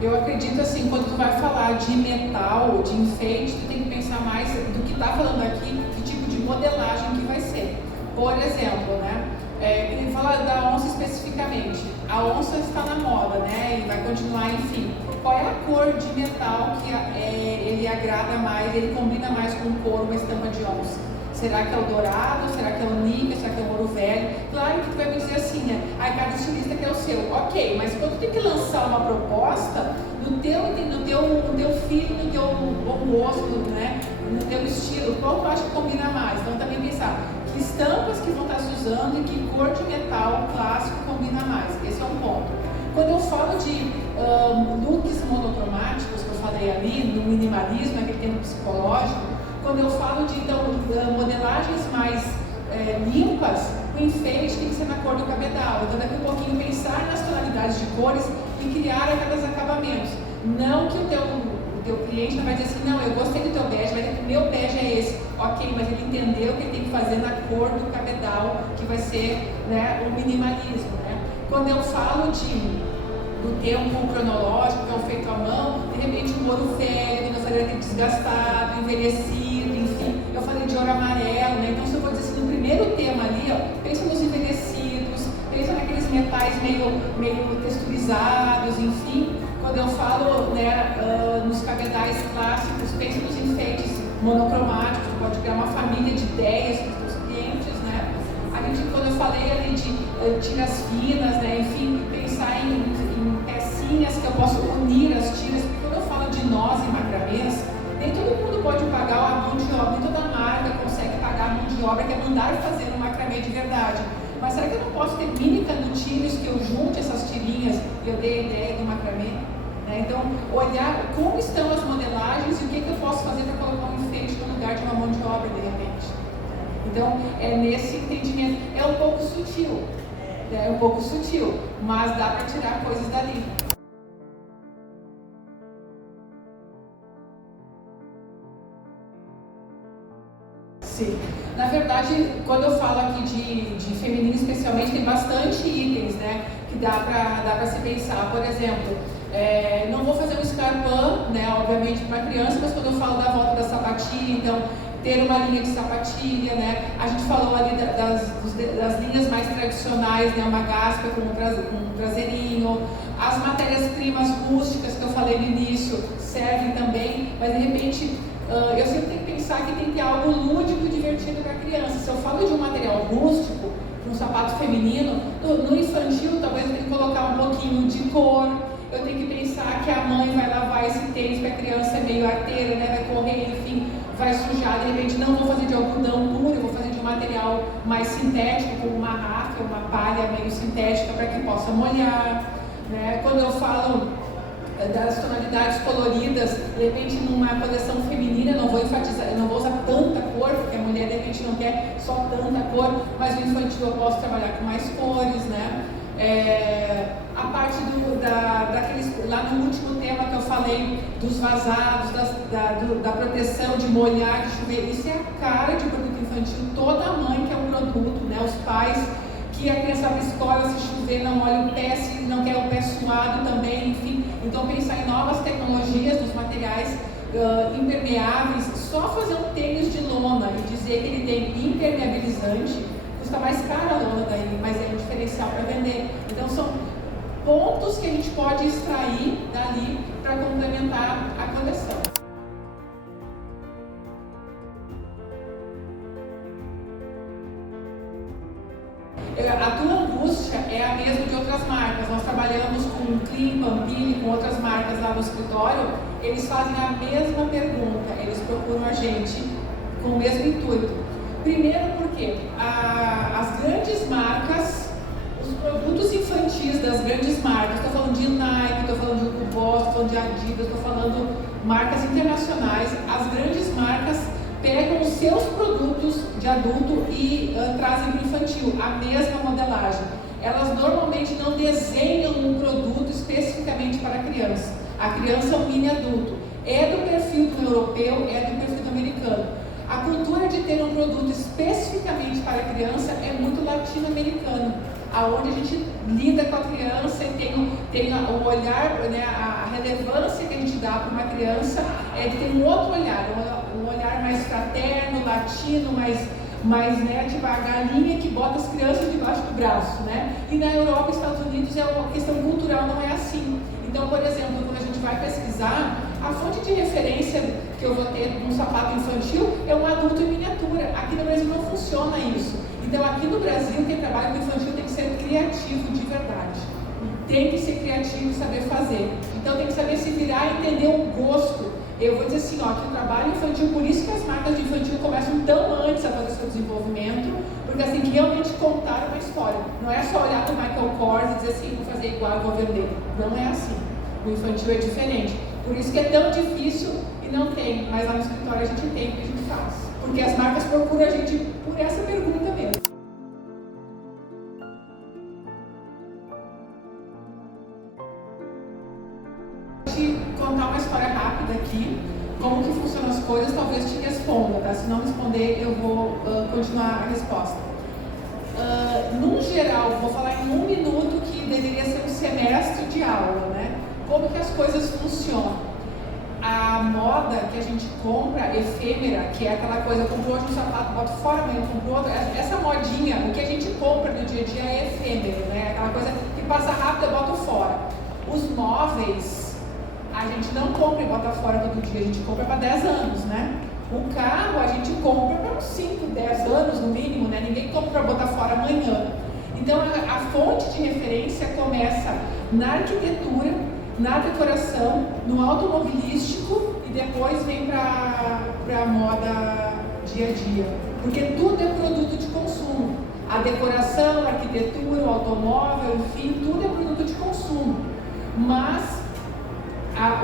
Eu acredito assim, quando tu vai falar de metal, de enfeite, tu tem que pensar mais do que está falando aqui, que tipo de modelagem que vai ser. Por exemplo, né? Ele fala da onça especificamente. A onça está na moda, né? E vai continuar, enfim. Qual é a cor de metal que ele agrada mais, ele combina mais com o couro, uma estampa de onça? Será que é o dourado? Será que é o níquel? Será que é o ouro velho? Claro que tu vai me dizer assim, né? Cada estilista quer o seu. Ok, mas quando tu tem que lançar uma proposta, no teu filho, no teu bom gosto, né? No teu estilo, qual tu acha que combina mais? Então também pensar que estampas que vão estar se usando e que cor de metal clássico combina mais. Esse é um ponto. Quando eu falo de looks monocromáticos, que eu falei ali, no minimalismo, aquele tema psicológico, quando eu falo de modelagens mais limpas, o enfeite tem que ser na cor do cabedal. Então, daqui a pouquinho, pensar nas tonalidades de cores e criar aqueles acabamentos. Não que o teu cliente não vai dizer assim, não, eu gostei do teu bege, vai dizer que o meu bege é esse. Ok, mas ele entendeu que ele tem que fazer na cor do cabedal, que vai ser, né, o minimalismo. Né? Quando eu falo do tempo cronológico, que é o feito à mão, de repente um ouro velho, não faria desgastado, envelhecido, enfim. Eu falei de ouro amarelo, né? Então se eu vou dizer assim, no primeiro tema ali, ó, pensa nos envelhecidos, pensa naqueles metais meio texturizados, enfim. Quando eu falo, né, nos cabedais clássicos, pensa nos enfeites monocromáticos, pode criar uma família de ideias para os clientes, né? Quando eu falei ali de tiras finas, né, enfim, pensar em pecinhas que eu posso unir as tiras, porque quando eu falo de nós e macramês, nem todo mundo pode pagar a mão de obra, nem toda marca consegue pagar a mão de obra que é mandar fazer um macramê de verdade. Mas será que eu não posso ter mini canutinhos que eu junte essas tirinhas e eu dei a ideia do macramê? Né? Então, olhar como estão as modelagens e o que eu posso fazer para colocar um enfeite no lugar de uma mão de obra, de repente. Então, é nesse entendimento. É um pouco sutil, mas dá para tirar coisas dali. Sim. Na verdade, quando eu falo aqui de feminino especialmente, tem bastante itens, né, que dá para se pensar. Por exemplo, não vou fazer um escarpão, né, obviamente para criança, mas quando eu falo da volta da sapatilha, então ter uma linha de sapatilha, né, a gente falou ali das linhas mais tradicionais, né, uma gaspa com um traseirinho, as matérias-primas rústicas que eu falei no início servem também, mas de repente eu sempre tenho que pensar que tem que ter algo lúdico e divertido para a criança. Se eu falo de um material rústico, de um sapato feminino, no infantil talvez eu tenha que colocar um pouquinho de cor, eu tenho que pensar que a mãe vai lavar esse tênis, porque a criança é meio arteira, né, vai correr, enfim, vai sujar, de repente não vou fazer de algodão puro, eu vou fazer de um material mais sintético, como uma rafa, uma palha meio sintética para que possa molhar. Né? Quando eu falo das tonalidades coloridas, de repente numa coleção feminina eu não vou enfatizar, eu não vou usar tanta cor, porque a mulher de repente não quer só tanta cor, mas no infantil eu posso trabalhar com mais cores, né? A parte daqueles, lá no último tema que eu falei, dos vazados, da proteção, de molhar, de chover, isso é a cara de produto infantil. Toda mãe quer um produto, né? Os pais, que a criança vai para a escola, se chover, não molha o pé, se não quer o pé suado também, enfim. Então, pensar em novas tecnologias dos materiais impermeáveis. Só fazer um tênis de lona e dizer que ele tem impermeabilizante, custa mais caro a lona daí, mas é um diferencial para vender. Então, são pontos que a gente pode extrair dali para complementar a coleção. A tua angústia é a mesma de outras marcas. Nós trabalhamos com Clean, Pampini, com outras marcas lá no escritório. Eles fazem a mesma pergunta, eles procuram a gente com o mesmo intuito. Primeiro porque as grandes marcas, os produtos infantis das grandes marcas, estou falando de Nike, estou falando de Hugo Boss, estou falando de Adidas, estou falando marcas internacionais, as grandes marcas pegam os seus produtos de adulto e trazem para o infantil, a mesma modelagem. Elas normalmente não desenham um produto especificamente para a criança. A criança é um mini adulto. É do perfil do europeu, é do perfil do americano. A cultura de ter um produto especificamente para a criança é muito latino-americana, aonde a gente lida com a criança e tem o olhar, né, a relevância que a gente dá para uma criança é de ter um outro olhar, um olhar mais fraterno, latino, mais né, tipo a galinha que bota as crianças debaixo do braço, né? E na Europa e Estados Unidos é uma questão cultural, não é assim. Então, por exemplo, quando a gente vai pesquisar, a fonte de referência que eu vou ter num sapato infantil é um adulto em miniatura. Aqui no Brasil não funciona isso. Então, aqui no Brasil, quem trabalha com infantil tem que ser criativo de verdade. Tem que ser criativo e saber fazer. Então, tem que saber se virar e entender o gosto. Eu vou dizer assim, ó, que o trabalho infantil, por isso que as marcas de infantil começam tão antes a fazer seu desenvolvimento, porque elas têm que realmente contar uma história. Não é só olhar para o Michael Kors e dizer assim, vou fazer igual, vou vender. Não é assim. O infantil é diferente. Por isso que é tão difícil e não tem, mas lá no escritório a gente tem o que a gente faz. Porque as marcas procuram a gente por essa pergunta mesmo. Contar uma história rápida aqui, como que funcionam as coisas, talvez te responda, tá? Se não responder, eu vou continuar a resposta. No geral, vou falar em 1 minuto que deveria ser um semestre de aula, né? Como que as coisas funcionam. A moda que a gente compra, efêmera, que é aquela coisa, eu compro hoje um sapato, boto fora, amanhã eu compro outro, essa modinha, o que a gente compra no dia a dia é efêmero, né? Aquela coisa que passa rápido, eu boto fora. Os móveis, a gente não compra e bota fora todo dia, a gente compra para 10 anos, né? O carro a gente compra para uns 5, 10 anos no mínimo, né? Ninguém compra para botar fora amanhã. Então a fonte de referência começa na arquitetura, na decoração, no automobilístico e depois vem para a moda dia a dia. Porque tudo é produto de consumo. A decoração, a arquitetura, o automóvel, enfim, tudo é produto de consumo. Mas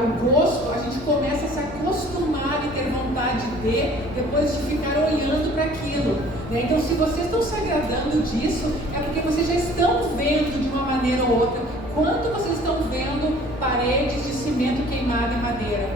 o gosto, a gente começa a se acostumar e ter vontade de, depois de ficar olhando para aquilo. Né? Então, se vocês estão se agradando disso, é porque vocês já estão vendo de uma maneira ou outra. Quanto vocês estão vendo paredes de cimento queimado em madeira?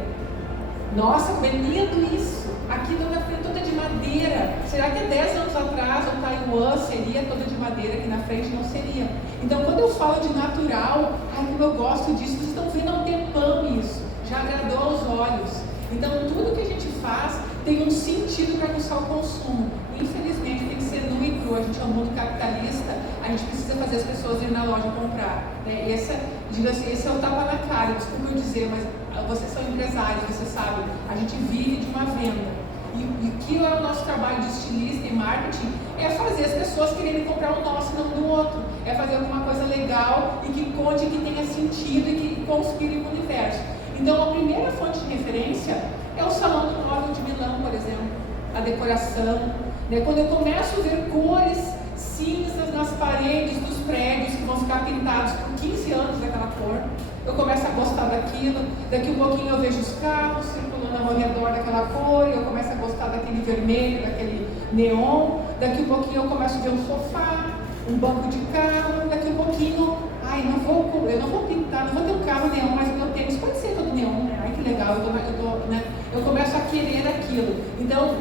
Nossa, como é lindo isso! Aqui toda frente toda de madeira. Será que há 10 anos atrás o Taiwan seria toda de madeira? Aqui na frente não seria. Então, quando eu falo de natural, como eu gosto disso, vocês estão vendo há um tempão isso. Já agradou aos olhos. Então, tudo que a gente faz tem um sentido para aguçar o consumo. Infelizmente, tem que ser nu e cru. A gente é um mundo capitalista, a gente precisa fazer as pessoas irem na loja comprar. Né? Esse é o tapa na cara, desculpa eu dizer, mas vocês são empresários, vocês sabem, a gente vive de uma venda. E que é o nosso trabalho de estilista e marketing, é fazer as pessoas quererem comprar o nosso e não do outro. É fazer alguma coisa legal e que conte, que tenha sentido e que conspire com o universo. Então, a primeira fonte de referência é o Salão do Móvel de Milão, por exemplo. A decoração. Né? Quando eu começo a ver cores cinzas nas paredes dos prédios que vão ficar pintados por 15 anos daquela cor, eu começo a gostar daquilo. Daqui um pouquinho eu vejo os carros circulando ao redor daquela cor, eu começo a gostar daquele vermelho, daquele neon. Daqui um pouquinho eu começo a ver um sofá, um banco de carro. Daqui um pouquinho, eu não vou pintar, não vou ter um carro neon, mas o meu tênis pode ser todo neon, né? Ai, que legal, eu começo a querer aquilo. Então,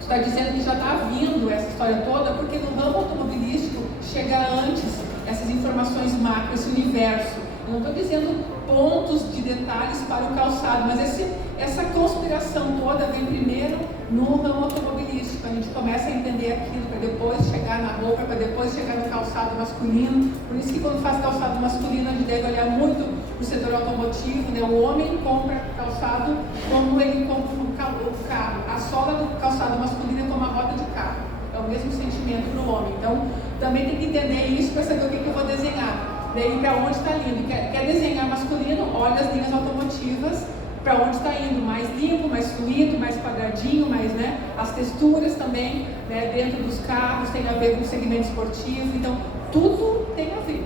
está dizendo que já está vindo essa história toda, porque no ramo automobilístico chega antes essas informações macro, esse universo. Eu não estou dizendo pontos de detalhes para o calçado, mas essa conspiração toda vem primeiro no ramo automobilístico. A gente começa a entender aquilo para depois chegar na roupa, para depois chegar no calçado masculino. Por isso que quando faz calçado masculino, a gente deve olhar muito no setor automotivo. Né? O homem compra calçado como ele compra o carro. A sola do calçado masculino é como a roda de carro. É o mesmo sentimento para o homem. Então, também tem que entender isso para saber o que eu vou desenhar. Daí para onde está indo. Quer desenhar masculino? Olha as linhas automotivas, para onde está indo, mais limpo, mais fluido, mais quadradinho, mais, né? As texturas também, né? Dentro dos carros tem a ver com o segmento esportivo, então tudo tem a ver.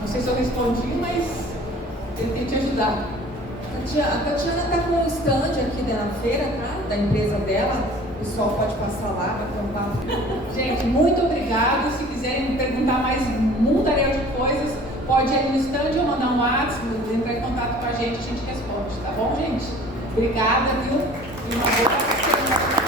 Não sei se eu respondi, mas tentei te ajudar. A Tatiana está com um stand aqui na feira, tá? Da empresa dela. O pessoal pode passar lá, vai contar. Gente, muito obrigado. Se quiserem perguntar mais mundaréu de coisas, pode ir no stand ou mandar um WhatsApp, entrar em contato com a gente responde, tá bom, gente? Obrigada, viu? E uma boa semana.